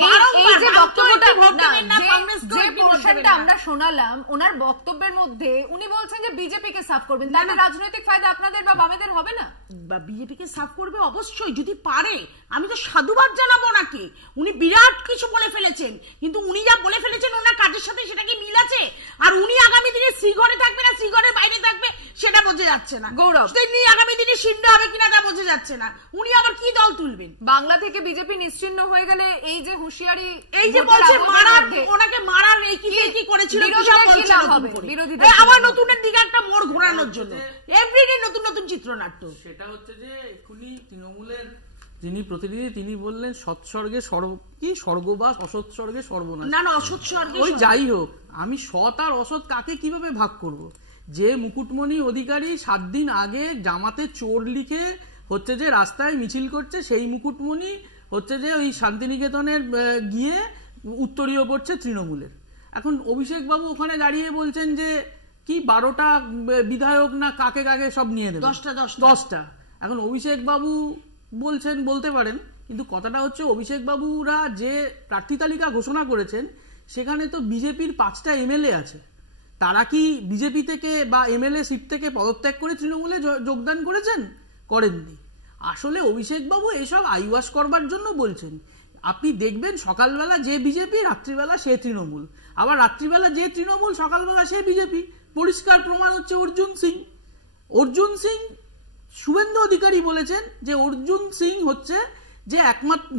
আমরা শোনালাম ওনার বক্তব্যের মধ্যে, উনি বলছেন যে বিজেপিকে সাফ করবেন, তাহলে রাজনৈতিক ফায়দা আপনাদের বা বামেদের হবে না? বিজেপিকে সাফ করবে অবশ্যই, যদি পারে। আমি তো সাধুবাদ জানাবো ওনাকে, উনি বিরাট কিছু বলে ফেলেছেন, কিন্তু উনি যা বলে ফেলেছেন ওনার কাজের সাথে সেটা কি মিল আছে? আর উনি আগামী দিনে শ্রীঘরে থাকবে না শ্রীঘরের বাইরে থাকবে সেটা বোঝা যাচ্ছে না। গৌরব, আগামী দিনে সিন্ধ হবে কিনা তা বোঝা যাচ্ছে না। উনি আবার কি দল তুলবেন? বাংলা থেকে বিজেপি নিশ্চিহ্ন হয়ে গেলে এই যে হুঁশিয়ারি, এই যে বলছে ওনাকে মারার এই কি করেছিল, আবার নতুনের দিকে একটা মোড় ঘোরানোর জন্য এভরিডে নতুন নতুন চিত্রনাট্য। সেটা হচ্ছে যে এক্ষুনি তৃণমূলের যিনি প্রতিনিধি তিনি বললেন সৎস্বর্গে স্বর্গবাস, অসৎস্বর্গে সর্বনাশ। না, অসৎস্বর্গে ওই যাই হোক, আমি সৎ আর অসৎ কাকে কিভাবে ভাগ করব? যে মুকুটমণি অধিকারী 7 দিন আগে জামাতে চোর লিখে হচ্ছে যে রাস্তায় মিছিল করছে, সেই মুকুটমণি হচ্ছে যে ওই শান্তিনিকেতনের গিয়ে উত্তরীয় পড়ছে তৃণমূলের। এখন অভিষেক বাবু ওখানে দাঁড়িয়ে বলছেন যে কি 12টা বিধায়ক না কাকে কাকে সব নিয়ে নেবে, 10টা। এখন অভিষেক বাবু বলছেন, বলতে পারেন, কিন্তু কথাটা হচ্ছে অভিষেক বাবুরা যে প্রার্থী তালিকা ঘোষণা করেছেন সেখানে তো বিজেপির 5টা এমএলএ আছে। তারা কি বিজেপি থেকে বা এমএলএ সিট থেকে পদত্যাগ করে তৃণমূলে যোগদান করেছেন? করেননি। আসলে অভিষেক বাবু এসব আইওয়াশ করবার জন্য বলছেন। আপনি দেখবেন সকালবেলা যে বিজেপি, রাত্রিবেলা সে তৃণমূল, আবার রাত্রিবেলা যে তৃণমূল, সকালবেলা সে বিজেপি। পরিষ্কার প্রমাণ হচ্ছে অর্জুন সিং। শুভেন্দু অধিকারী বলেছেন যে অর্জুন সিং হচ্ছে যে একমাত্র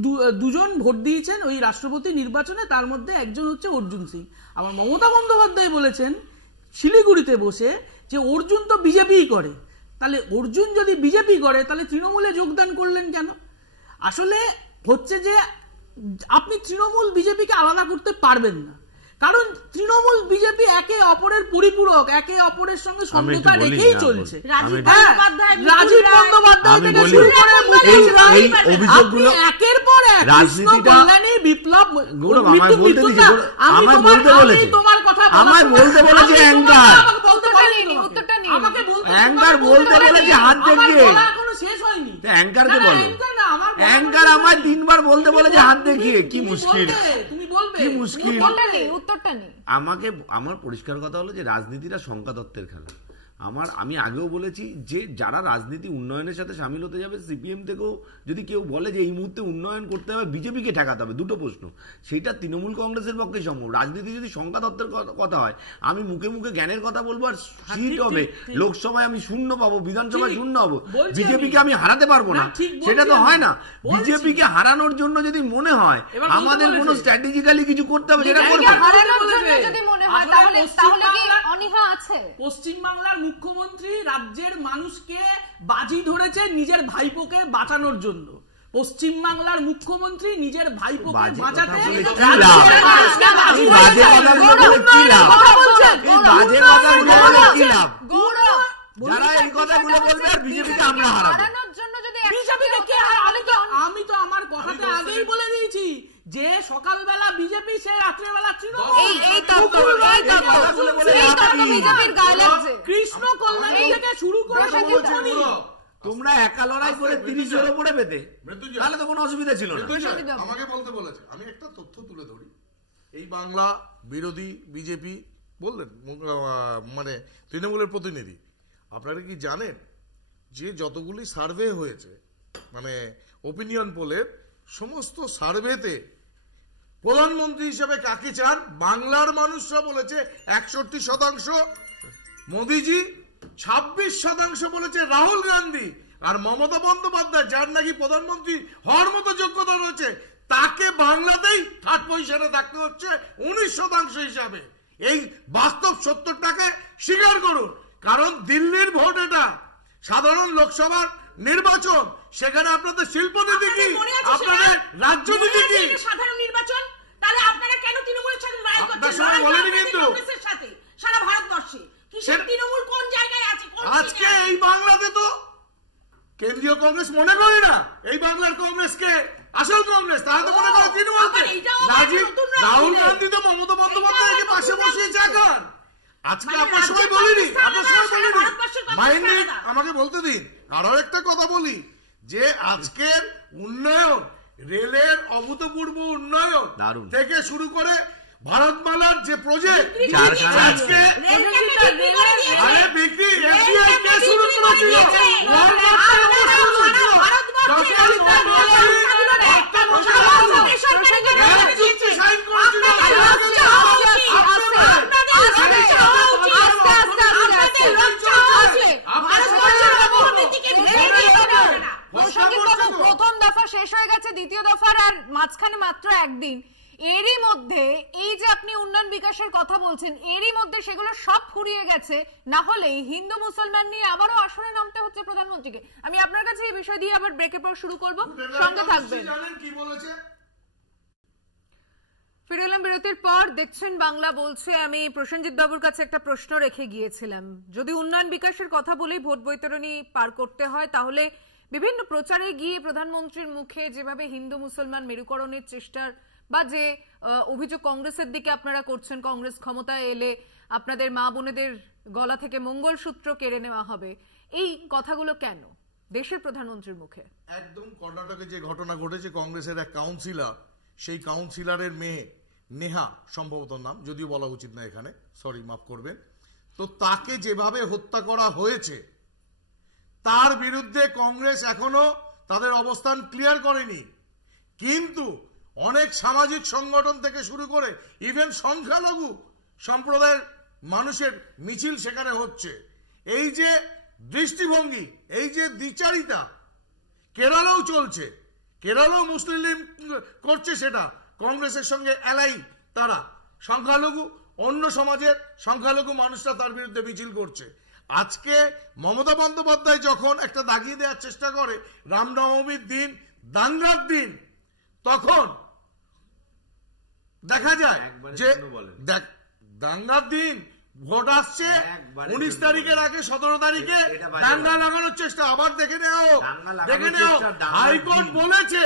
দুজন ভোট দিয়েছেন ওই রাষ্ট্রপতি নির্বাচনে, তার মধ্যে একজন হচ্ছে অর্জুন সিং। আবার মমতা বন্দ্যোপাধ্যায় বলেছেন শিলিগুড়িতে বসে যে অর্জুন তো বিজেপিই করে, তাহলে অর্জুন যদি বিজেপি করে তাহলে তৃণমূলে যোগদান করলেন কেন? আসলে হচ্ছে যে আপনি তৃণমূল বিজেপিকে আলাদা করতে পারবেন না, কারণ তৃণমূল বিজেপি একে অপরের পরিপূরক, একে অপরের সঙ্গে সমঝোতা রেখেই চলছে। রাজীব বন্দ্যোপাধ্যায় থেকে শুরু করে এই অভিযোগগুলো একের পর এক কল্যাণী বিপ্লব আমার বলতে বলেছে অ্যাঙ্কার বলতে বলেছে হাত দেখিয়ে, শেষ হয়নি। অ্যাঙ্কারকে বলো, অ্যাঙ্কার আমার 3বার বলতে বলেছে হাত দেখিয়ে। কি মুশকিল, কি মুশকিল। আমাকে আমার পরিষ্কার কথা হলো যে রাজনীতিটা সংখ্যাতত্ত্বের খেলা। আমি আগেও বলেছি যে যারা রাজনীতি উন্নয়নের সাথে সামিল হতে যাবে, সিপিএম থেকেও যদি কেউ বলে যে এই মুহূর্তে উন্নয়ন করতে হবে, বিজেপিকে ঠেকাতে হবে, দুটো প্রশ্ন, সেটা তৃণমূল কংগ্রেসের পক্ষে সম্ভব। রাজনীতি যদি সংখ্যাতত্ত্বের কথা হয়, আমি মুখে মুখে জ্ঞানের কথা বলবো আর সিট হবে, লোকসভায় আমি 0 পাবো, বিধানসভায় 0 হবো, বিজেপিকে আমি হারাতে পারবো না, সেটা তো হয় না। বিজেপিকে হারানোর জন্য যদি মনে হয় আমাদের কোনো স্ট্র্যাটেজিক্যালি কিছু করতে হবে, সেটা করবো। পশ্চিমবাংলার মুখ্যমন্ত্রী রাজ্যের মানুষকে বাজি ধরেছে নিজের ভাইপোকে বাঁচানোর জন্য। পশ্চিমবাংলার মুখ্যমন্ত্রী নিজের ভাইপোকে বাঁচাতে যারা এই কথাগুলো বলবে আর বিজেপিকে আমরা হারাবো। আমি তো আমার কথাটা আগেই বলে দিয়েছি যে সকালবেলা বিজেপি, সে রাত্রেবেলা কৃষ্ণ কল্যাণী থেকে শুরু করে তোমরা একা লড়াই করে 30-এর উপরে পেতে, তাহলে তো কোনো অসুবিধা ছিল না। আমাকে বলতে বলেছে, আমি একটা তথ্য তুলে ধরি। এই বাংলা বিরোধী বিজেপি বললেন, মানে তৃণমূলের প্রতিনিধি, আপনারা কি জানেন যে যতগুলি সার্ভে হয়েছে, মানে ওপিনিয়ন পোলের সমস্ত সার্ভেতে প্রধানমন্ত্রী হিসেবে কাকে চান? বাংলার মানুষরা বলেছে 61%, মোদিজি 26% বলেছে রাহুল গান্ধী, আর মমতা বন্দ্যোপাধ্যায় যার নাকি প্রধানমন্ত্রী হওয়ার মতো যোগ্যতা রয়েছে, তাকে বাংলাতেই থার্ড পজিশনে থাকতে হচ্ছে 19% হিসাবে। এই বাস্তব সত্যটাকে স্বীকার করুন, কারণ দিল্লির ভোট, এটা সাধারণ লোকসভার নির্বাচন, সেখানে আপনাদের শিল্পনীতি কি, আপনাদের রাজ্যনীতি কি? সাধারণ নির্বাচন, তাহলে আপনারা কেন তৃণমূলের সাথে লড়াই করছেন? বলেনি কিন্তু সারা ভারতবর্ষে কিসের তৃণমূল কোন জায়গায় আছে? আজকে এই বাংলাতে তো কেন্দ্রীয় কংগ্রেস মনে করে না এই বাংলার কংগ্রেসকে আসল কংগ্রেস, তারা তো মনে করে তৃণমূলকে। রাহুল গান্ধী তো মমতা বন্দ্যোপাধ্যায়কে পাশে বসিয়েছে এখন। আজকে আপনার সময় বলিনি, আমাকে বলতে দিন। আরো একটা কথা বলি যে আজকের উন্নয়ন, রেলের অভূতপূর্ব উন্নয়ন থেকে শুরু করে ভারতমালার যে প্রজেক্ট, আজকে বিক্রি শুরু করেছিল, প্রথম দফা শেষ হয়ে গেছে, দ্বিতীয় দফার আর মাঝখানে মাত্র একদিন। এরই মধ্যে এই যে আপনি উন্নয়ন বিকাশের কথা বলছেন, এরই মধ্যে সেগুলো সব ফুরিয়ে গেছে, না হলে হিন্দু মুসলমান নিয়ে আবারও আসরে নামতে হচ্ছে প্রধানমন্ত্রীকে। আমি আপনার কাছে এই বিষয় দিয়ে আবার ব্রেকের পর শুরু করব, সঙ্গে থাকবেন। ফিরে এলাম বিরতির পর, দেখছেন বাংলা বলছে। আমি প্রসেনজিৎ বাবুর কাছে একটা প্রশ্ন রেখে গিয়েছিলাম, যদি উন্নয়ন বিকাশের কথা বলেই ভোট বৈতরণী পার করতে হয়, তাহলে বিভিন্ন প্রচারে গিয়ে প্রধানমন্ত্রীর মুখে যেভাবে হিন্দু মুসলমান মেরুকরণের চেষ্টার বা যে অভিযোগ কংগ্রেসের দিকে আপনারা করছেন, কংগ্রেস ক্ষমতায় এলে আপনাদের মা বোনেদের গলা থেকে মঙ্গলসূত্র কেড়ে নেওয়া হবে, এই কথাগুলো কেন দেশের প্রধানমন্ত্রীর মুখে? একদম কর্ণাটকে যে ঘটনা ঘটেছে, কংগ্রেসের এক কাউন্সিলর, সেই কাউন্সিলরের মেয়ে নেহা সম্ভবত নাম, যদিও বলা উচিত না এখানে, সরি মাফ করবেন, তো তাকে যেভাবে হত্যা করা হয়েছে তার বিরুদ্ধে কংগ্রেস এখনো তাদের অবস্থান ক্লিয়ার করেনি। কিন্তু অনেক সামাজিক সংগঠন থেকে শুরু করে ইভেন সংখ্যালঘু সম্প্রদায়ের মানুষের মিছিল সেখানে হচ্ছে। এই যে দৃষ্টিভঙ্গি, এই যে দ্বিচারিতা কেরলেও চলছে, কেরলেও মুসলিম করছে, সেটা কংগ্রেসের সঙ্গে এলাই তারা, সংখ্যালঘু অন্য সমাজের সংখ্যালঘু মানুষরা তার বিরুদ্ধে মিছিল করছে। আজকে মমতা বন্দ্যোপাধ্যায় যখন একটা দাগিয়ে দেওয়ার চেষ্টা করে রামনবমীর দিন দাঙ্গার দিন, তখন দেখা যায় যে দাঙ্গার দিন ভোট আসছে 19 তারিখের আগে 17 তারিখে দাঙ্গা লাগানোর চেষ্টা আবার দেখে নেও। হাইকোর্ট বলেছে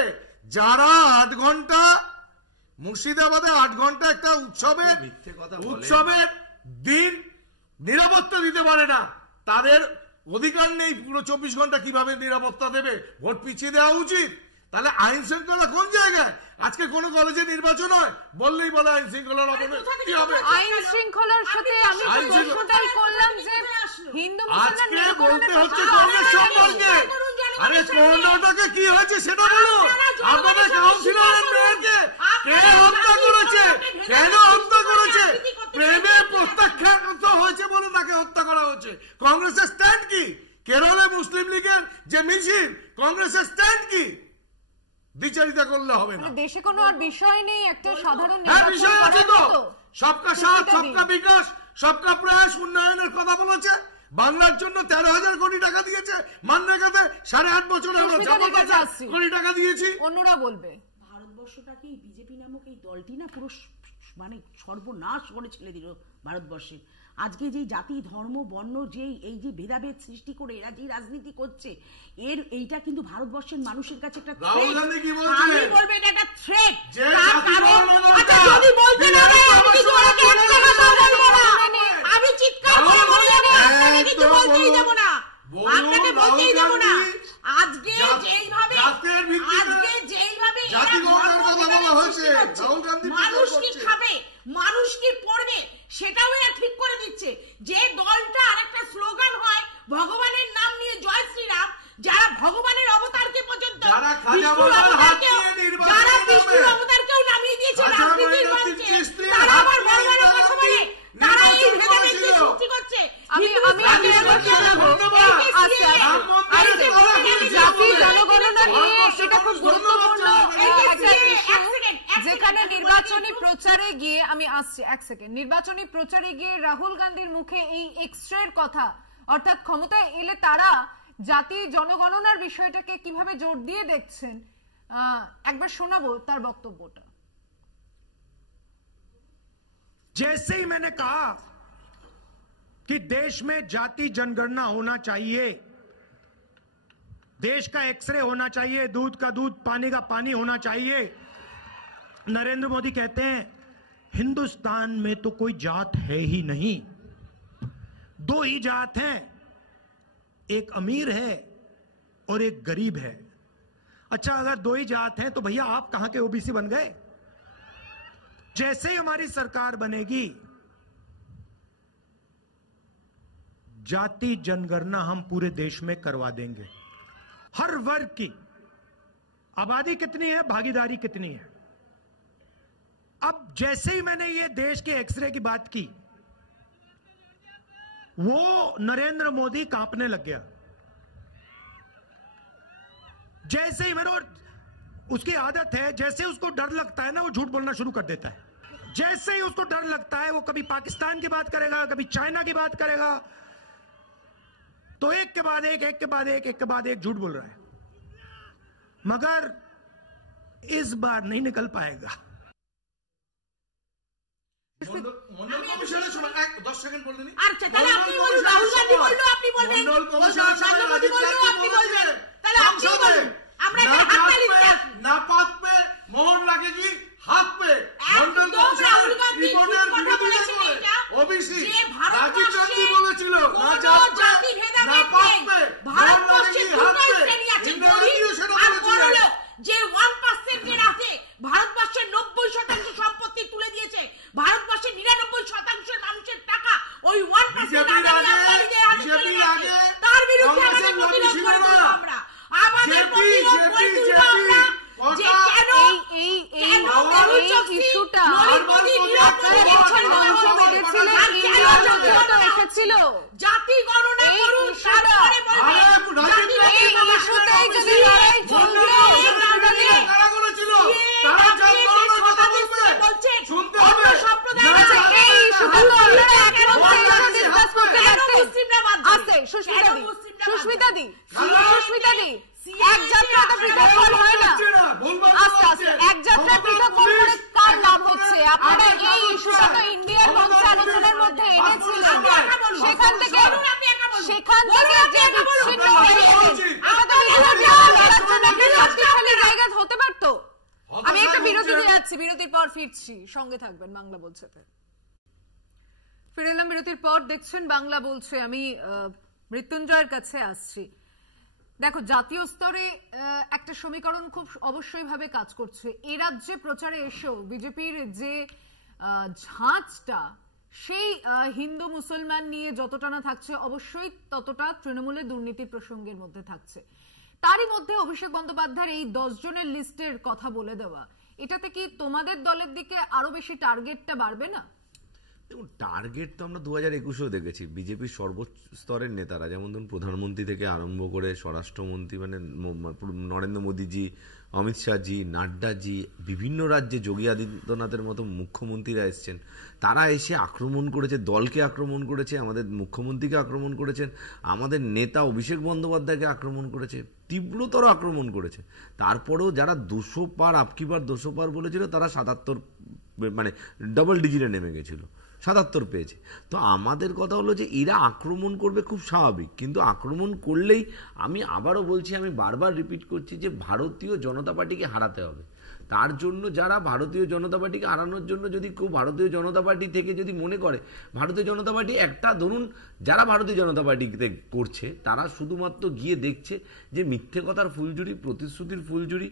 যারা 8 ঘন্টা মুর্শিদাবাদে 8 ঘন্টা একটা উৎসবের দিন নিরাপত্তা দিতে পারে না, তাদের অধিকার নেই পুরো 24 ঘন্টা কিভাবে নিরাপত্তা দেবে, ভোট পিছিয়ে দেওয়া উচিত। তাহলে আইন শৃঙ্খলা কোন জায়গায়? আজকে কোন কলেজে নির্বাচন হয় বললেই বলে আইন শৃঙ্খলার অবনতি হবে। আইন শৃঙ্খলার সাথে আমি প্রশ্নটাই করলাম যে হিন্দু মুসলমান বলতে হচ্ছে কংগ্রেস সম্পর্কে। আরে কর্ণাটকে কি হয়েছে সেটা বলো। আপনাদের কাউন্সিলরের মেয়েকে কে হত্যা করেছে, কেন হত্যা করেছে? প্রেমে প্রত্যাখ্যাত হয়েছে বলে তাকে হত্যা করা হয়েছে। কংগ্রেসের স্ট্যান্ড কি? কেরলে মুসলিম লীগের যে মিছিল, কংগ্রেসের স্ট্যান্ড কি? দ্বিচারিতা করলে হবে না। দেশে কোনো আর বিষয় নেই, একটা সাধারণ বিষয় আছে তো। সবকা সাথ, সবকা বিকাশ, সবকা প্রয়াস উন্নয়নের কথা বলেছে। বাংলার জন্য 13,000 কোটি টাকা দিয়েছে, মানরেগাতে 8.5 বছরে আমরা 7,000 কোটি টাকা দিয়েছি। অন্যরা বলবে ভারতবর্ষটাকে বিজেপি নামক এই দলটি না পুরো মানে সর্বনাশ করে ছেড়ে দিল ভারতবর্ষে। আজকে যে জাতি ধর্ম বর্ণ যে এই যে ভেদাভেদ সৃষ্টি করে এরা যে রাজনীতি করছে, এইটা কিন্তু ভারতবর্ষের মানুষের কাছে একটা থ্রেট। আমি বলবো এটা একটা থ্রেট। তার কারণ আচ্ছা যদি বলতে না হয় আমি কিছু আগে একটা কথা বলবো না, আমি চিৎকার করে বলবো না, আমি কিছু বলতেই দেব না, আপনাকে বলতেই দেব না। আজকে যেইভাবে মানুষ কি খাবে, মানুষ কি পড়বে, সেটাও এরা ঠিক করে দিচ্ছে। যে দলটা আরেকটা স্লোগান হয় ভগবানের নাম নিয়ে জয় শ্রীরাম, যারা ভগবানের অবতারকে পর্যন্ত যারা বিষ্ণুর অবতারকেও নামিয়ে দিয়েছে রাজনীতির মঞ্চে, তারা আবার বড় বড় কথা বলে, তারা এই ভেদাভেদ সৃষ্টি করছে। যেখানে নির্বাচনী প্রচারে গিয়ে আমি আসছি এক সেকেন্ড, নির্বাচনী প্রচারে গিয়ে রাহুল গান্ধীর মুখে এই এক্সট্রার কথা, অর্থাৎ ক্ষমতায় এলে তারা জাতি জনগণনার বিষয়টাকে কিভাবে জোর দিয়ে দেখছেন, একবার শোনাবো তার বক্তব্যটা। जैसे ही मैंने कहा कि देश में जाति जनगणना होना चाहिए, देश का एक्सरे होना चाहिए, दूध का दूध पानी का पानी होना चाहिए, नरेंद्र मोदी कहते हैं हिंदुस्तान में तो कोई जात है ही नहीं, 2 ही जात हैं, एक अमीर है और एक गरीब है। अच्छा अगर 2 ही जात हैं तो भैया आप कहां के ओबीसी बन गए? जैसे ही हमारी सरकार बनेगी जाति जनगणना हम पूरे देश में करवा देंगे, हर वर्ग की आबादी कितनी है, भागीदारी कितनी है। अब जैसे ही मैंने ये देश के एक्सरे की बात की, वो नरेंद्र मोदी कांपने लग गया। जैसे ही मेरे, उसकी आदत है, जैसे उसको डर लगता है ना वो झूठ बोलना शुरू कर देता है। जैसे ही उसको डर लगता है वो कभी पाकिस्तान की बात करेगा, कभी चाइना की बात करेगा, तो एक के बाद एक, एक के बाद एक, एक के बाद एक झूठ बोल रहा है, मगर इस बार नहीं निकल पाएगा। মন্ডল কমিশনের সময় 10 সেকেন্ড বললেন। আচ্ছা তাহলে আপনি বলুন, রাহুল গান্ধী বললো আপনি বলবেন, নরেন্দ্র মোদি বললো আপনি বলবেন, তাহলে আপনি সুস্মিতা দি এক যাত্রাতে পৃথক ফল হয় না, আস্তে আস্তে এক যাত্রা পৃথক ফল করে কার লাভ হচ্ছে? আপনারা এই ইস্যুটা তো ইন্ডিয়ার মঞ্চে আলোচনার মধ্যে এনেছিলেন, সেখান থেকে যে বিচ্ছিন্ন হয়ে গেলেন এটা তো লড়ার জন্য একটা শক্তিশালী জায়গা হতে পারতো। আমি একটা বিরতিতে যাচ্ছি, বিরতির পর ফিরছি, সঙ্গে থাকবেন বাংলা বলছে। ফিরে এলাম বিরতির পর, দেখছেন বাংলা বলছে। আমি মৃত্যুঞ্জয়ের কাছে আসছি। দেখো, জাতীয় স্তরে একটা সমীকরণ খুব অবশ্যই ভাবে কাজ করছে। এ রাজ্যে প্রচারে এসেও বিজেপির যে ঝাঁজটা, সেই হিন্দু মুসলমান নিয়ে যতটা না থাকছে, অবশ্যই ততটা তৃণমূলের দুর্নীতির প্রসঙ্গের মধ্যে থাকছে। তারই মধ্যে অভিষেক বন্দ্যোপাধ্যায়ের এই 10 জনের লিস্টের কথা বলে দেওয়া, এটাতে কি তোমাদের দলের দিকে আরো বেশি টার্গেটটা বাড়বে না? দেখুন, টার্গেট তো আমরা 2021-এও দেখেছি। বিজেপির সর্বস্তরের নেতারা, যেমন ধরুন প্রধানমন্ত্রী থেকে আরম্ভ করে স্বরাষ্ট্রমন্ত্রী, মানে নরেন্দ্র মোদীজি, অমিত শাহজি, নাড্ডাজি, বিভিন্ন রাজ্যে যোগী আদিত্যনাথের মতো মুখ্যমন্ত্রীরা এসছেন। তারা এসে আক্রমণ করেছে, দলকে আক্রমণ করেছে, আমাদের মুখ্যমন্ত্রীকে আক্রমণ করেছেন, আমাদের নেতা অভিষেক বন্দ্যোপাধ্যায়কে আক্রমণ করেছে, তীব্রতর আক্রমণ করেছে। তারপরেও যারা 200 পার, আপকি বার 200 পার বলেছিল, তারা 77, মানে ডাবল ডিজিটে নেমে গেছিল, 77 পেয়েছে। তো আমাদের কথা হলো যে এরা আক্রমণ করবে, খুব স্বাভাবিক। কিন্তু আক্রমণ করলেই, আমি আবারও বলছি, আমি বারবার রিপিট করছি যে ভারতীয় জনতা পার্টিকে হারাতে হবে। তার জন্য যারা ভারতীয় জনতা পার্টিকে হারানোর জন্য যদি কেউ ভারতীয় জনতা পার্টি থেকে যদি মনে করে ভারতীয় জনতা পার্টি একটা, ধরুন যারা ভারতীয় জনতা পার্টিতে করছে, তারা শুধুমাত্র গিয়ে দেখছে যে মিথ্যে কথার ফুলঝুরি, প্রতিশ্রুতির ফুলঝুরি,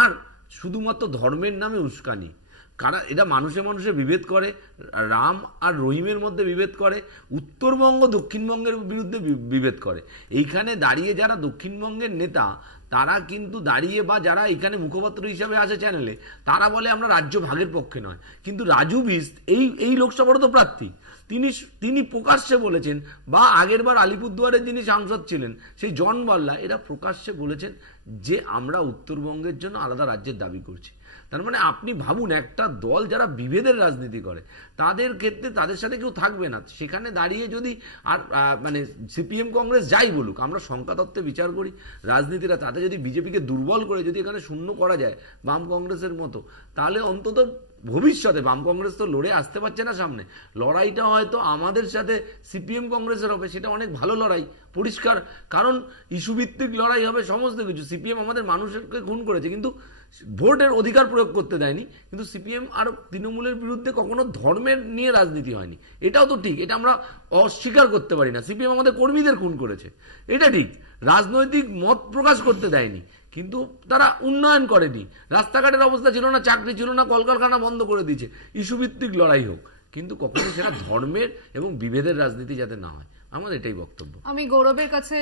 আর শুধুমাত্র ধর্মের নামে উস্কানি। কারা এটা মানুষে মানুষে বিভেদ করে, রাম আর রহিমের মধ্যে বিভেদ করে, উত্তরবঙ্গ দক্ষিণবঙ্গের বিরুদ্ধে বিভেদ করে। এইখানে দাঁড়িয়ে যারা দক্ষিণবঙ্গের নেতা, তারা কিন্তু দাঁড়িয়ে, বা যারা এখানে মুখপাত্র হিসাবে আছে চ্যানেলে, তারা বলে আমরা রাজ্য ভাগের পক্ষে নয়। কিন্তু রাজু বিস্ট এই লোকসভারও তো প্রার্থী, তিনি প্রকাশ্যে বলেছেন, বা আগের বার আলিপুরদুয়ারের যিনি সাংসদ ছিলেন সেই জন বাল্লা, এরা প্রকাশ্যে বলেছেন যে আমরা উত্তরবঙ্গের জন্য আলাদা রাজ্যের দাবি করছি। তার মানে আপনি ভাবুন, একটা দল যারা বিভেদের রাজনীতি করে, তাদের ক্ষেত্রে তাদের সাথে কেউ থাকবে না। সেখানে দাঁড়িয়ে যদি, আর মানে সিপিএম কংগ্রেস যাই বলুক, আমরা সংখ্যাতত্ত্বে বিচার করি, রাজনীতিরা তাতে যদি বিজেপিকে দুর্বল করে যদি এখানে শূন্য করা যায় বাম কংগ্রেসের মতো, তাহলে অন্তত ভবিষ্যতে, বাম কংগ্রেস তো লড়ে আসতে পারছে না সামনে, লড়াইটা হয়তো আমাদের সাথে সিপিএম কংগ্রেসের হবে, সেটা অনেক ভালো লড়াই, পরিষ্কার। কারণ ইস্যুভিত্তিক লড়াই হবে সমস্ত কিছু। সিপিএম আমাদের মানুষকে খুন করেছে, কিন্তু ভোটের অধিকার প্রয়োগ করতে দেয়নি। কিন্তু সিপিএম আর তৃণমূলের বিরুদ্ধে কখনো ধর্মের নিয়ে রাজনীতি হয়নি, এটাও তো ঠিক, এটা আমরা অস্বীকার করতে পারি না। সিপিএম আমাদের কর্মীদের খুন করেছে, এটা ঠিক। রাজনৈতিক মত প্রকাশ করতে দেয়নি, কিন্তু তারা উন্নয়ন করেনি, রাস্তাঘাটের অবস্থা ছিল না, চাকরি ছিল না, কলকারখানা বন্ধ করে দিয়েছে। ইস্যুভিত্তিক লড়াই হোক, কিন্তু কখনো সেটা ধর্মের এবং বিভেদের রাজনীতি যাতে না হয়, আমার এটাই বক্তব্য। আমি গৌরবের কাছে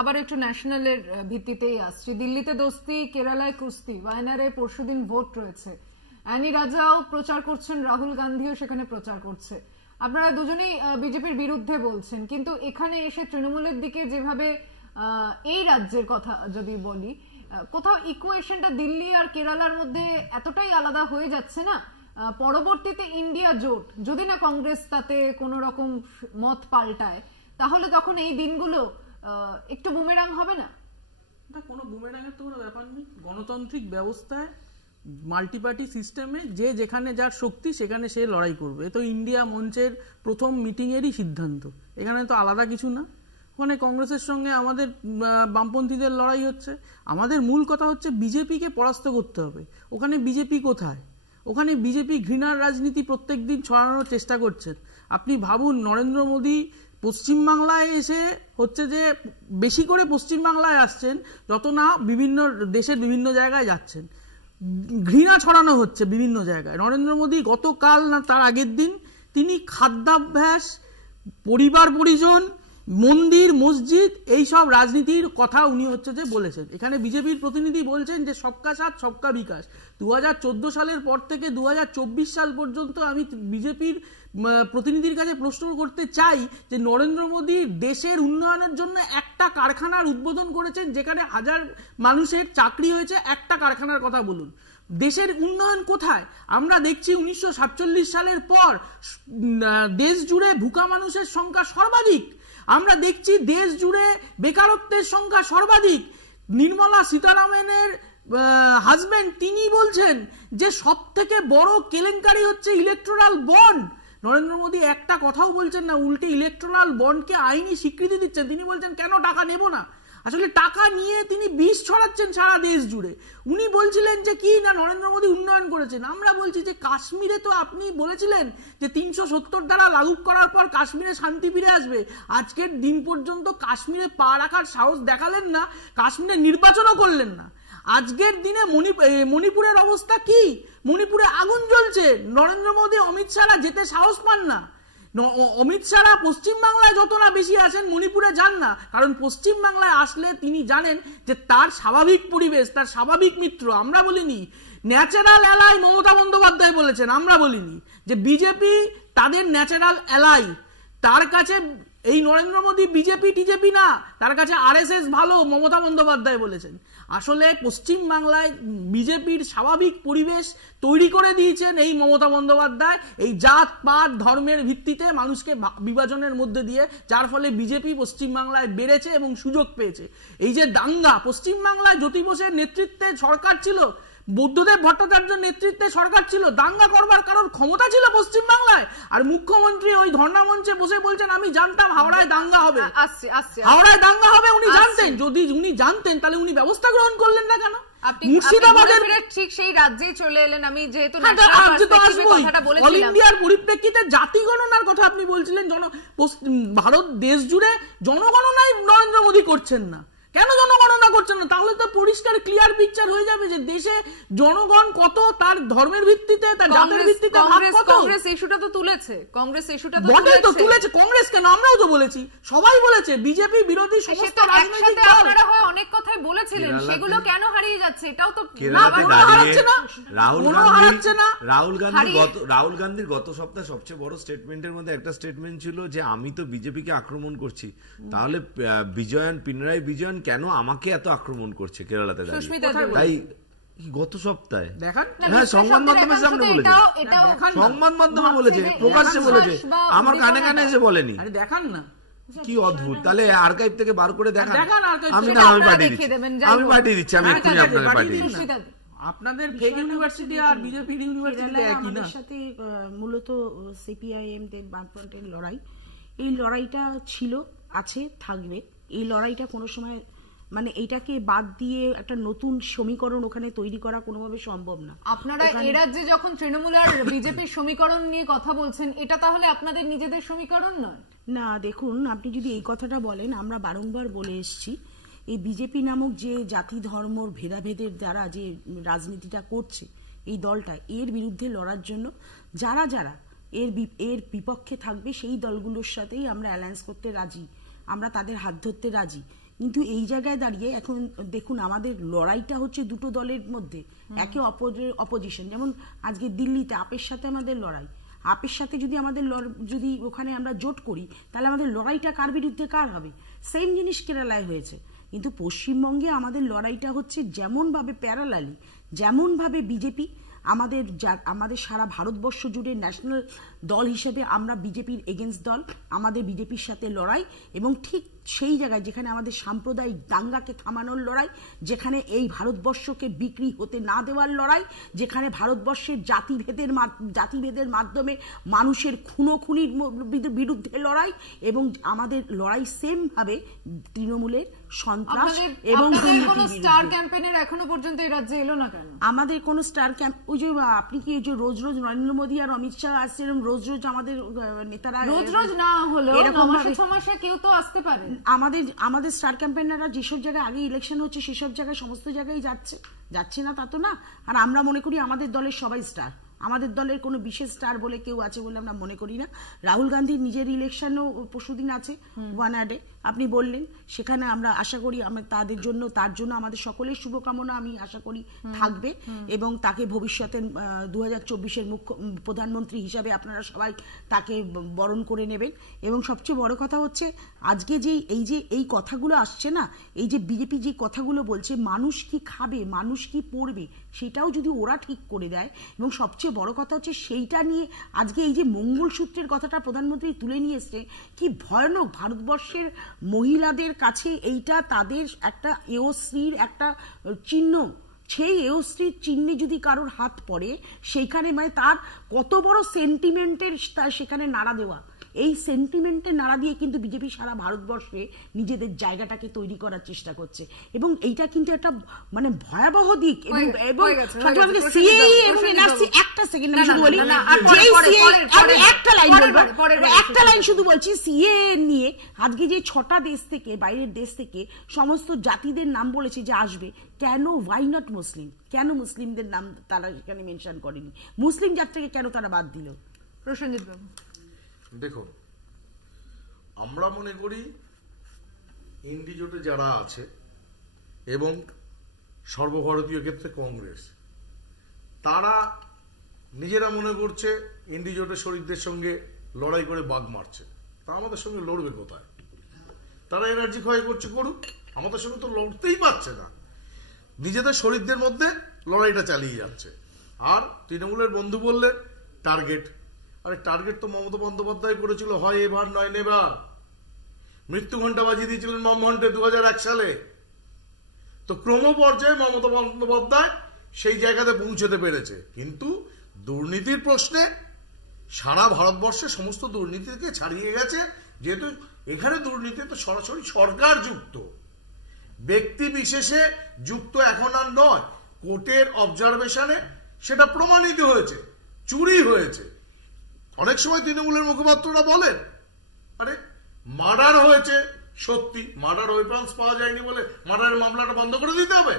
আবার একটু ন্যাশনালের ভিত্তিতেই আসছি। দিল্লিতে দোস্তি, কেরালায় কুস্তি, ওয়ায়নারে পরশুদিন ভোট রয়েছে। অ্যানি রাজাও প্রচার করছেন, রাহুল গান্ধীও সেখানে প্রচার করছে। আপনারা দুজনেই বিজেপির বিরুদ্ধে বলছেন, কিন্তু এখানে এসে তৃণমূলের দিকে যেভাবে, এই রাজ্যের কথা যদি বলি, কোথাও ইকুয়েশনটা দিল্লি আর কেরালার মধ্যে এতটাই আলাদা হয়ে যাচ্ছে না? পরবর্তীতে ইন্ডিয়া জোট যদি না কংগ্রেস তাতে কোনো রকম মত পাল্টায়, তাহলে তখন এই দিনগুলো একটু বুমেরাং হবে না? কোনো বুমেরাঙের তো কোনো ব্যাপার নেই। গণতান্ত্রিক ব্যবস্থায়, মাল্টিপার্টি সিস্টেমে যে যেখানে যার শক্তি সেখানে সে লড়াই করবে। এ তো ইন্ডিয়া মঞ্চের প্রথম মিটিংয়েরই সিদ্ধান্ত, এখানে তো আলাদা কিছু না। ওখানে কংগ্রেসের সঙ্গে আমাদের বামপন্থীদের লড়াই হচ্ছে। আমাদের মূল কথা হচ্ছে বিজেপিকে পরাস্ত করতে হবে। ওখানে বিজেপি কোথায়? ওখানে বিজেপি ঘৃণার রাজনীতি প্রত্যেক দিন ছড়ানোর চেষ্টা করছেন। আপনি ভাবুন, নরেন্দ্র মোদী পশ্চিমবাংলায় এসে হচ্ছে যে বেশি করে পশ্চিমবাংলায় আসছেন, যত না বিভিন্ন দেশের বিভিন্ন জায়গায় যাচ্ছেন। ঘৃণা ছড়ানো হচ্ছে বিভিন্ন জায়গায়। নরেন্দ্র মোদী গতকাল না তার আগের দিন তিনি খাদ্যাভ্যাস, পরিবার পরিজন, মন্দির মসজিদ, এই সব রাজনীতির কথা উনি হচ্ছে যে বলেছেন। এখানে বিজেপির প্রতিনিধি বলছেন যে সবকা সাথ সবকা বিকাশ। 2014 সালের পর থেকে 2024 সাল পর্যন্ত আমি বিজেপির প্রতিনিধির কাছে প্রশ্ন করতে চাই যে নরেন্দ্র মোদী দেশের উন্নয়নের জন্য একটা কারখানার উদ্বোধন করেছেন, যেখানে 1000 মানুষের চাকরি হয়েছে। একটা কারখানার কথা বলুন, দেশের উন্নয়ন কোথায়? আমরা দেখছি 1947 সালের পর দেশ জুড়ে ভুকা মানুষের সংখ্যা সর্বাধিক। আমরা দেখছি দেশ জুড়ে বেকারত্বের সংখ্যা সর্বাধিক। নির্মলা সীতারামনের হাজবেন্ড তিনি বলছেন যে সব থেকে বড় কেলেঙ্কারি হচ্ছে ইলেকট্রাল বন্ড। নরেন্দ্র মোদী একটা কথাও বলছেন না, উল্টে ইলেকট্রাল বন্ডকে আইনি স্বীকৃতি দিচ্ছেন। তিনি বলছেন কেন টাকা নেব না, আসলে টাকা নিয়ে তিনি বিষ ছড়াচ্ছেন সারা দেশ জুড়ে। উনি বলছিলেন যে কি না নরেন্দ্র মোদী উন্নয়ন করেছেন। আমরা বলছি যে কাশ্মীরে তো আপনি বলেছিলেন যে 370 ধারা লাগু করার পর কাশ্মীরে শান্তি ফিরে আসবে। আজকের দিন পর্যন্ত কাশ্মীরে পা রাখার সাহস দেখালেন না, কাশ্মীরে নির্বাচনও করলেন না। আজকের দিনে মণিপুরের অবস্থা কি? মণিপুরে আগুন জ্বলছে, নরেন্দ্র মোদী অমিত শাহরা যেতে সাহস পান না। অমিত শাহরা পশ্চিমবাংলায় যত না বেশি আসেন মণিপুরে যান না, কারণ পশ্চিমবাংলায় আসলে তিনি জানেন যে তার স্বাভাবিক পরিবেশ, তার স্বাভাবিক মিত্র। আমরা বলিনি ন্যাচারাল অ্যালাই, মমতা বন্দ্যোপাধ্যায় বলেছেন, আমরা বলিনি যে বিজেপি তাদের ন্যাচারাল অ্যালাই। তার কাছে এই নরেন্দ্র মোদী বিজেপি টিজেপি না, তার কাছে আরএসএস ভালো, মমতা বন্দ্যোপাধ্যায় বলেছেন। আসলে পশ্চিমবাংলায় বিজেপির স্বাভাবিক পরিবেশ তৈরি করে দিয়েছেন এই মমতা বন্দ্যোপাধ্যায়, এই জাত পাত ধর্মের ভিত্তিতে মানুষকে বিভাজনের মধ্যে দিয়ে, যার ফলে বিজেপি পশ্চিমবাংলায় বেড়েছে এবং সুযোগ পেয়েছে। এই যে দাঙ্গা, পশ্চিমবাংলায় জ্যোতি বসুর নেতৃত্বে সরকার ছিল, বুদ্ধদেব ভট্টাচার্যের নেতৃত্বে সরকার ছিল, দাঙ্গা করবার কারণ ক্ষমতা ছিল পশ্চিমবাংলায়। আর মুখ্যমন্ত্রী ওই ধর্ণা মঞ্চে বসে বলছেন আমি জানতাম হাওড়ায় দাঙ্গা হবে, হাওড়ায় দাঙ্গা হবে। উনি জানতেন, যদি উনি জানতেন তাহলে উনি ব্যবস্থা গ্রহণ করলেন না কেন? মুর্শিদাবাদের ঠিক সেই রাজ্যেই চলে এলেন। আমি যেহেতু অল ইন্ডিয়ার পরিপ্রেক্ষিতে জাতি গণনার কথা আপনি বলছিলেন, ভারত দেশ জুড়ে জনগণনায় নরেন্দ্র মোদী করছেন না, কেন জনগণনা করছেন না? তাহলে তো পরিষ্কার ক্লিয়ার পিকচার হয়ে যাবে যে দেশে জনগণ কত, তার ধর্মের ভিত্তিতে, তার জাতের ভিত্তিতে ভাগ কত। কংগ্রেস ইস্যুটা তো তুলেছে, কংগ্রেস ইস্যুটা তো তুলেছে। কংগ্রেস কেন, আমরাও তো বলেছি, সবাই বলেছে, বিজেপি বিরোধী সমস্ত রাজনৈতিক দল আপনারা হয় অনেক কথাই বলেছিলেন, সেগুলো কেন হারিয়ে যাচ্ছে? এটাও তো রাহুল গান্ধীর গত সপ্তাহে সবচেয়ে বড় স্টেটমেন্টের মধ্যে একটা স্টেটমেন্ট ছিল যে আমি তো বিজেপিকে আক্রমণ করছি, তাহলে পিনারাই বিজয়ন কেন আমাকে এত আক্রমণ করছে কেরালাতে দাঁড়িয়ে? তাই গত সপ্তাহে হ্যাঁ সংবাদ মাধ্যমের সামনে বলেছে, সংবাদ মাধ্যমে বলেছে, প্রকাশ্যে বলেছে, আমার কানে কানে এসে বলেনি। দেখান না কি অদ্ভুত। তাহলে আর্কাইভ থেকে বার করে দেখান। আমি পাঠিয়ে দিচ্ছি, আমি পাঠিয়ে দিচ্ছি, আমি এক্ষুনি আপনাকে পাঠিয়ে দিচ্ছি। আপনাদের ফেক ইউনিভার্সিটি আর বিজেপি ইউনিভার্সিটি একই না। সাথে মূলত সিপিআইএম দের বামফ্রন্টের লড়াই, এই লড়াইটা ছিল, আছে, থাকবে। এই লড়াইটা কোনো সময় মানে এইটাকে বাদ দিয়ে একটা নতুন সমীকরণ ওখানে তৈরি করা কোনোভাবে সম্ভব না। আপনারা এ রাজ্যে যখন তৃণমূল আর বিজেপির সমীকরণ নিয়ে কথা বলছেন, এটা তাহলে আপনাদের নিজেদের সমীকরণ নয়? না, দেখুন, আপনি যদি এই কথাটা বলেন, আমরা বারংবার বলে এসেছি এই বিজেপি নামক যে জাতি ধর্ম ভেদাভেদের দ্বারা যে রাজনীতিটা করছে এই দলটা, এর বিরুদ্ধে লড়ার জন্য যারা যারা এর বিপক্ষে থাকবে সেই দলগুলোর সাথেই আমরা অ্যালায়েন্স করতে রাজি, আমরা তাদের হাত ধরতে রাজি। কিন্তু এই জায়গায় দাঁড়িয়ে এখন দেখুন আমাদের লড়াইটা হচ্ছে দুটো দলের মধ্যে, একে অপরের অপোজিশন। যেমন আজকে দিল্লিতে আপের সাথে আমাদের লড়াই, আপের সাথে যদি আমাদের যদি ওখানে আমরা জোট করি তাহলে আমাদের লড়াইটা কার বিরুদ্ধে কার হবে? সেম জিনিস কেরালায় হয়েছে। কিন্তু পশ্চিমবঙ্গে আমাদের লড়াইটা হচ্ছে যেমনভাবে প্যারালালি, যেমনভাবে বিজেপি আমাদের সারা ভারতবর্ষ জুড়ে ন্যাশনাল দল হিসেবে আমরা বিজেপির এগেনস্ট দল, আমাদের বিজেপির সাথে লড়াই, এবং ঠিক সেই জায়গায় যেখানে আমাদের সাম্প্রদায়িক দাঙ্গাকে থামানোর লড়াই, যেখানে এই ভারতবর্ষকে বিক্রি হতে না দেওয়ার লড়াই, যেখানে ভারতবর্ষের জাতিভেদের মাধ্যমে মানুষের খুনোখুনির বিরুদ্ধে লড়াই, এবং আমাদের লড়াই সেম ভাবে তৃণমূলের সন্ত্রাস এবং স্টার ক্যাম্পেইনের এখনো পর্যন্ত এই রাজ্যে এলো না কেন? আমাদের কোন স্টার ক্যাম্প, ওই যে আপনি কি যে রোজ রোজ নরেন্দ্র মোদী আর অমিত শাহ আসছে, এরকম রোজ রোজ আমাদের নেতারা, রোজ রোজ না হলেও মাসে কেউ তো আসতে পারে। আমাদের স্টার ক্যাম্পেইনাররা যেসব জায়গায় আগে ইলেকশন হচ্ছে সেসব জায়গায় সমস্ত জায়গায় যাচ্ছে না তা তো না। আর আমরা মনে করি আমাদের দলের সবাই স্টার, আমাদের দলের কোনো বিশেষ স্টার বলে কেউ আছে বলে আমরা মনে করি না। রাহুল গান্ধীর নিজের ইলেকশনও পরশুদিন আছে ওয়ানাডে, আপনি বললেন, সেখানে আমরা আশা করি তার জন্য আমাদের সকলের শুভকামনা আমি আশা করি থাকবে, এবং তাকে ভবিষ্যতে 2024-এর প্রধানমন্ত্রী হিসাবে আপনারা সবাই তাকে বরণ করে নেবেন। এবং সবচেয়ে বড় কথা হচ্ছে আজকে এই কথাগুলো আসছে না, এই যে বিজেপি যে কথাগুলো বলছে, মানুষ কি খাবে, মানুষ কি পড়বে, সেটাও যদি ওরা ঠিক করে দেয়, এবং সবচেয়ে বড় কথা হচ্ছে সেইটা নিয়ে আজকে এই যে মঙ্গলসূত্রের কথাটা প্রধানমন্ত্রী তুলে নিয়ে এসছে, কি ভয়ানক ভারতবর্ষের মহিলাদের কাছে এইটা তাদের একটা এয়শ্রীর একটা চিহ্ন। সেই এয়শ্রীর চিহ্নে যদি কারোর হাত পড়ে, সেইখানে মানে তার কত বড় সেন্টিমেন্টের সেখানে নাড়া দেওয়া, এই সেন্টিমেন্টে নাড়া দিয়ে কিন্তু বিজেপি সারা ভারতবর্ষে নিজেদের জায়গাটাকে তৈরি করার চেষ্টা করছে, এবং এইটা কিন্তু একটা মানে ভয়াবহ দিক। এবং একটা সেকেন্ড বলি, একটা লাইন শুধু বলছি, সিএ নিয়ে আজকে যে 6টা দেশ থেকে, বাইরের দেশ থেকে সমস্ত জাতিদের নাম বলেছে যে আসবে, কেন ওয়াই নট মুসলিম, কেন মুসলিমদের নাম তারা এখানে মেনশন করেনি, মুসলিম জাতিকে কেন তারা বাদ দিল? প্রসেনজিৎ বাবু, দেখুন, আমরা মনে করি ইন্ডি জোটে যারা আছে এবং সর্বভারতীয় ক্ষেত্রে কংগ্রেস, তারা নিজেরা মনে করছে ইন্ডি জোটের শরিকদের সঙ্গে লড়াই করে বাগ মারছে। তা আমাদের সঙ্গে লড়বে কোথায়? তারা এনার্জি ক্ষয় করছে, করুক, আমাদের সঙ্গে তো লড়তেই পারছে না, নিজেদের শরিকদের মধ্যে লড়াইটা চালিয়ে যাচ্ছে। আর তৃণমূলের বন্ধু বললে টার্গেট, আরে টার্গেট তো মমতা বন্দ্যোপাধ্যায় করেছিল, হয় এবার নয় নেবার। মৃত্যু ঘণ্টা বাজিয়ে দিয়েছিলেন মমঘণ্টে 2001 সালে। তো ক্রম পর্যায়ে মমতা বন্দ্যোপাধ্যায় সেই জায়গাতে পৌঁছতে পেরেছে, কিন্তু দুর্নীতির প্রশ্নে সারা ভারতবর্ষে সমস্ত দুর্নীতিকে ছাড়িয়ে গেছে। যেহেতু এখানে দুর্নীতি তো সরাসরি সরকার যুক্ত, ব্যক্তি বিশেষে যুক্ত এখন আর নয়, কোর্টের অবজারভেশনে সেটা প্রমাণিত হয়েছে, চুরি হয়েছে। অনেক সময় তৃণমূলের মুখপাত্ররা বলেন, আরে মার্ডার হয়েছে, সত্যি মার্ডার ওয়েপন্স পাওয়া যায়নি বলে মার্ডারের মামলাটা বন্ধ করে দিতে হবে,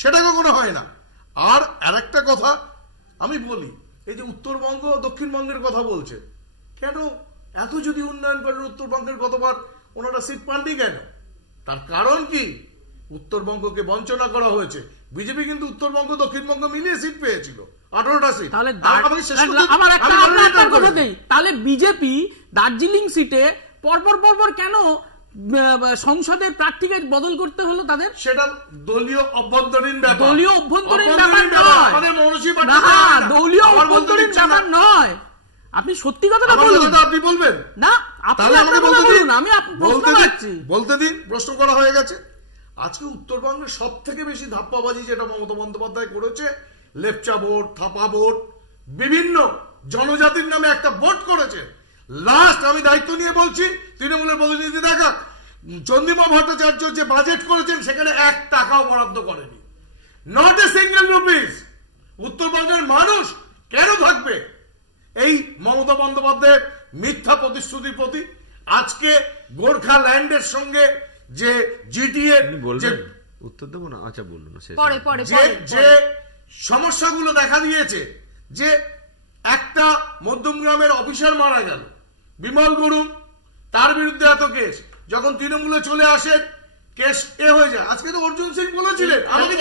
সেটা কখনো হয় না। আর আরেকটা কথা আমি বলি, এই যে উত্তরবঙ্গ দক্ষিণবঙ্গের কথা বলছে, কেন এত যদি উন্নয়ন করেন উত্তরবঙ্গের কতবার ওনারা সিট পাননি কেন? তার কারণ কি? উত্তরবঙ্গকে বঞ্চনা করা হয়েছে। বিজেপি কিন্তু উত্তরবঙ্গ দক্ষিণবঙ্গ মিলিয়ে সিট পেয়েছিল, 18টা সিট। তাহলে বিজেপি দার্জিলিং সিটে পরপর কেন সংসদের প্রার্থীকে বদল করতে হলো তাদের? সেটা দলীয় অভ্যন্তরীণ ব্যাপার, দলীয় অভ্যন্তরীণ ব্যাপার নয়। আপনি সত্যি কথাটা বলুন, আপনি বলবেন না? তাহলে আমাকে বলুন, আমি বলতে দিন, প্রশ্ন করা হয়ে গেছে। আজকে উত্তরবঙ্গের সব থেকে বেশি ধাপ্পাবাজি যেটা মমতা বন্দ্যোপাধ্যায় করেছে, লেপচা ভোট, থাপা ভোট, বিভিন্ন জনজাতির নামে একটা ভোট করেছে। লাস্ট আমি দায়িত্ব নিয়ে বলছি, তৃণমূলের প্রতিনিধি দেখা, চন্দ্রিমা ভট্টাচার্য যে বাজেট করেছেন সেখানে 1 টাকাও বরাদ্দ করেনি, নট এ সিঙ্গেল রুপিস। উত্তরবঙ্গের মানুষ কেন থাকবে এই মমতা বন্দ্যোপাধ্যায়ের মিথ্যা প্রতিশ্রুতির প্রতি? আজকে গোর্খা ল্যান্ডের সঙ্গে যে জিটিএ উত্তর দেবো না, আচ্ছা বলুন, যে সমস্যাগুলো দেখা দিয়েছে, যে একটা মধ্যমগ্রামের অফিসার মারা গেল, বিমল গুরুং, তার বিরুদ্ধে এত কেস, যখন তৃণমূলে চলে আসে কেস হয়ে যায়। আজকে তো অর্জুন সিং বলেছিলেন আমাকে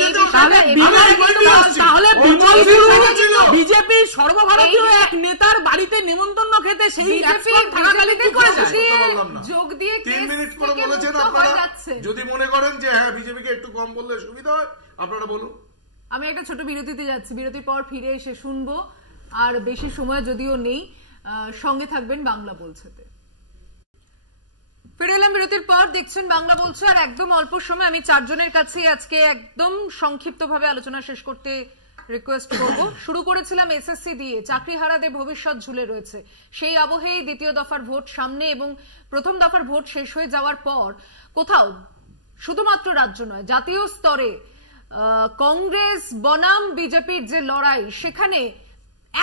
বিজেপির সর্বভারতীয় এক নেতার বাড়িতে নেমন্তন্ন খেতে সেই যোগ দিয়ে 3 মিনিট করে বলেছেন। আপনারা যদি মনে করেন যে হ্যাঁ বিজেপিকে একটু কম বললে সুবিধা হয়, আপনারা বলুন। আমি একটা ছোট বিরতিতে যাচ্ছি, বিরতির পর ফিরে এসে শুনবো। আর বেশি সময় যদিও নেই, সঙ্গে থাকবেন বাংলা বলছেতে। ফিরে এলাম বিরতির পর, দেখছেন বাংলা বলছে। আর একদম অল্প সময় আমি 4 জনের কাছে আজকে একদম সংক্ষিপ্তভাবে আলোচনা শেষ করতে রিকোয়েস্ট করব। শুরু করেছিলাম এসএসসি দিয়ে, চাকরিহারাদের ভবিষ্যৎ ঝুলে রয়েছে। সেই আবহেই দ্বিতীয় দফার ভোট সামনে, এবং প্রথম দফার ভোট শেষ হয়ে যাওয়ার পর কোথাও শুধুমাত্র রাজ্য নয়, জাতীয় স্তরে কংগ্রেস বনাম বিজেপির যে লড়াই, সেখানে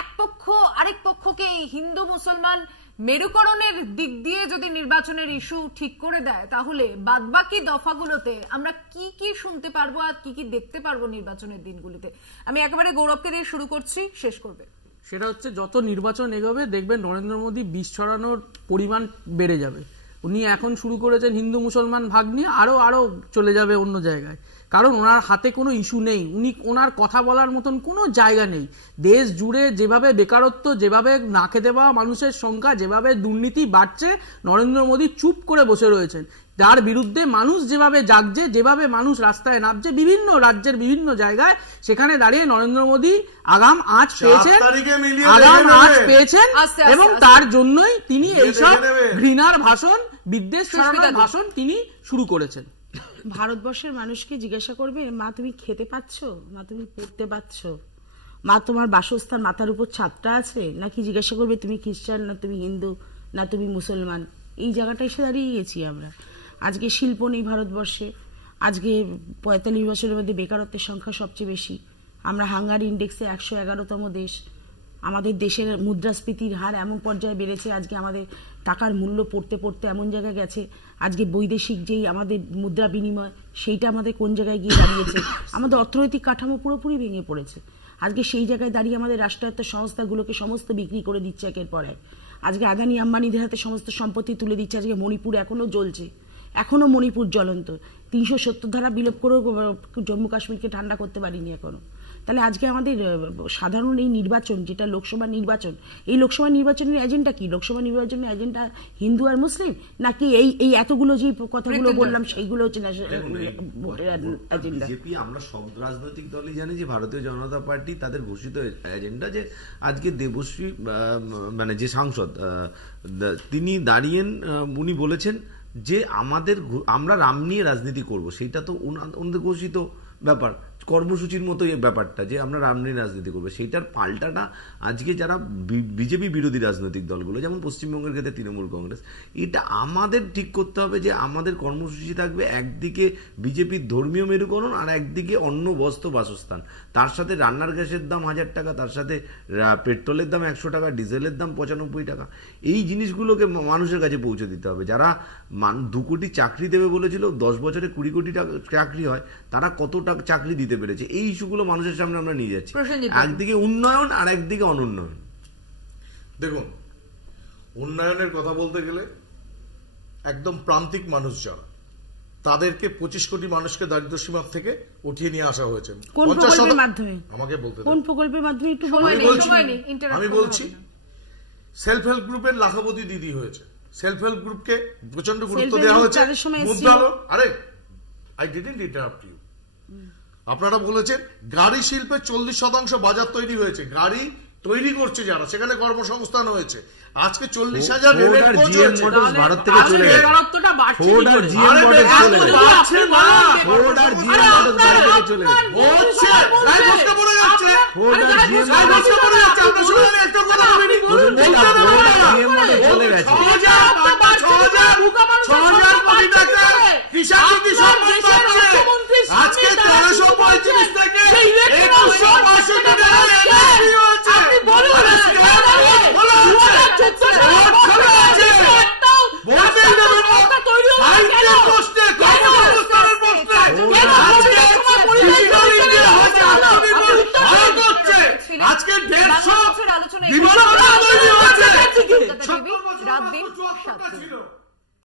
এক পক্ষ আরেক পক্ষকে এই হিন্দু মুসলমান মেরুকরণের দিক দিয়ে যদি নির্বাচনের ইস্যু ঠিক করে দেয়, তাহলে বাদবাকি দফাগুলোতে আমরা কি কি শুনতে পারবো আর কি কি দেখতে পারবো নির্বাচনের দিনগুলিতে? আমি একেবারে গৌরবকে দিয়ে শুরু করছি, শেষ করবে। সেটা হচ্ছে যত নির্বাচন এগোবে দেখবেন নরেন্দ্র মোদী বিষ ছড়ানোর পরিমাণ বেড়ে যাবে। উনি এখন শুরু করেছেন হিন্দু মুসলমান ভাগ নিয়ে, আরো চলে যাবে অন্য জায়গায়, কারণ ওনার হাতে কোনো ইস্যু নেই, ওনার কথা বলার মতন কোনো জায়গা নেই। দেশ জুড়ে যেভাবে বেকারত্ব, যেভাবে না খেতে পাওয়া মানুষের সংখ্যা, যেভাবে দুর্নীতি বাড়ছে, নরেন্দ্র মোদী চুপ করে বসে রয়েছেন। তার বিরুদ্ধে মানুষ যেভাবে জাগছে, যেভাবে মানুষ রাস্তায় নামছে বিভিন্ন রাজ্যের বিভিন্ন জায়গায়, সেখানে দাঁড়িয়ে নরেন্দ্র মোদী আগাম আঁচ পেয়েছেন এবং তার জন্যই তিনি এইসব ঘৃণার ভাষণ, বিদ্বেষ ছড়ানোর ভাষণ তিনি শুরু করেছেন। ভারতবর্ষের মানুষকে জিজ্ঞাসা করবে, মা তুমি খেতে পাচ্ছ, মা তুমি পড়তে পাচ্ছ, মা তোমার বাসস্থান মাথার উপর ছাদটা আছে, নাকি জিজ্ঞাসা করবে তুমি খ্রিস্টান না তুমি হিন্দু না তুমি মুসলমান? এই জায়গাটা এসে দাঁড়িয়ে গেছি আমরা। আজকে শিল্প নেই ভারতবর্ষে, আজকে 45 বছরের মধ্যে বেকারত্বের সংখ্যা সবচেয়ে বেশি, আমরা হাঙ্গার ইন্ডেক্সে 111তম দেশ, আমাদের দেশের মুদ্রাস্ফীতির হার এমন পর্যায়ে বেড়েছে, আজকে আমাদের টাকার মূল্য পড়তে পড়তে এমন জায়গায় গেছে, আজকে বৈদেশিক যেই আমাদের মুদ্রা বিনিময় সেইটা আমাদের কোন জায়গায় গিয়ে দাঁড়িয়েছে, আমাদের অর্থনৈতিক কাঠামো পুরোপুরি ভেঙে পড়েছে। আজকে সেই জায়গায় দাঁড়িয়ে আমাদের রাষ্ট্রায়ত্ত সংস্থাগুলোকে সমস্ত বিক্রি করে দিচ্ছে একের পর এক, আজকে আদানি আম্বানিদের হাতে সমস্ত সম্পত্তি তুলে দিচ্ছে। আজকে মণিপুর এখনো জ্বলছে, এখনো মণিপুর জ্বলন্ত, 370 ধারা বিলোপ করেও জম্মু কাশ্মীরকে ঠান্ডা করতে পারিনি এখনো। তাহলে আজকে আমাদের সাধারণ এই নির্বাচন, যেটা লোকসভা নির্বাচন, এই লোকসভা নির্বাচনের এজেন্ডা কি? লোকসভা নির্বাচনের এজেন্ডা হিন্দু আর মুসলিম, নাকি এই এতগুলো যে কথাগুলো বললাম সেইগুলো হচ্ছে এজেন্ডা? বিজেপি, আমরা সব রাজনৈতিক দলই জানি যে ভারতীয় জনতা পার্টি তাদের ঘোষিত এজেন্ডা যে আজকে দেবশ্রী মানে যে সাংসদ তিনি দাঁড়িয়েন, উনি বলেছেন যে আমরা রাম নিয়ে রাজনীতি করব, সেইটা তো ওনাদের ঘোষিত ব্যাপার, কর্মসূচির মতো এই ব্যাপারটা যে আমরা রাম নিয়ে রাজনীতি করবো, সেইটার পাল্টাটা আজকে যারা বিজেপি বিরোধী রাজনৈতিক দলগুলো, যেমন পশ্চিমবঙ্গের ক্ষেত্রে তৃণমূল কংগ্রেস, এটা আমাদের ঠিক করতে হবে যে আমাদের কর্মসূচি থাকবে একদিকে বিজেপির ধর্মীয় মেরুকরণ আর একদিকে অন্ন বস্ত্র বাসস্থান, তার সাথে রান্নার গ্যাসের দাম 1000 টাকা, তার সাথে পেট্রোলের দাম 100 টাকা, ডিজেলের দাম 95 টাকা। এই জিনিসগুলোকে মানুষের কাছে পৌঁছে দিতে হবে। যারা 2 কোটি চাকরি দেবে বলেছিল, 10 বছরে 20 কোটি চাকরি হয়, তারা কত টাকা চাকরি দিতে পেরেছে, এই ইস্যুগুলো মানুষের সামনে আমরা নিয়ে যাচ্ছি। একদিকে উন্নয়ন আর একদিকে অনুন্নয়ন। দেখুন, উন্নয়নের কথা বলতে গেলে একদম প্রান্তিক মানুষ যারা, তাদেরকে 25 কোটি মানুষকে দারিদ্র্য সীমার থেকে উঠিয়ে নিয়ে আসা হয়েছে। কোন প্রকল্পের মাধ্যমে? আমাকে বলতে কোন প্রকল্পের মাধ্যমে একটু আমি বলছি, সেলফ হেল্প গ্রুপের লাখাপতি দিদি হয়েছে, সেলফ হেল্প গ্রুপকে প্রচন্ড গুরুত্ব দেওয়া হয়েছে। আরে আই ডিডন্ট ইন্টারাপ্ট ইউ। আপনারা বলেছেন গাড়ি শিল্পে 40% বাজার তৈরি হয়েছে, গাড়ি তৈরি করছে যারা, সেখানে কর্মসংস্থান হয়েছে। আজকে 40,000 রেলের কোচ হয়েছে ভারত থেকে চলে গেছে, ফোর্ড আর জিএম মডেল চলে গেছে, ফোর্ড আর জিএম মডেল বাইরে থেকে চলে গেছে, হচ্ছে লাইফটা পড়ে যাচ্ছে, ফোর্ড আর জিএম মডেল পড়ে যাচ্ছে। আমরা শুনুন একটা কথা বলি, ফোর্ড আর জিএম মডেল চলে গেছে। 6,000 কোটি টাকা কিষাণ কি সম্মান পাচ্ছে, আজকে 1335 থেকে 2162 টাকা হয়েছে। আপনি বলুন আজকে 150 রাত দিন 7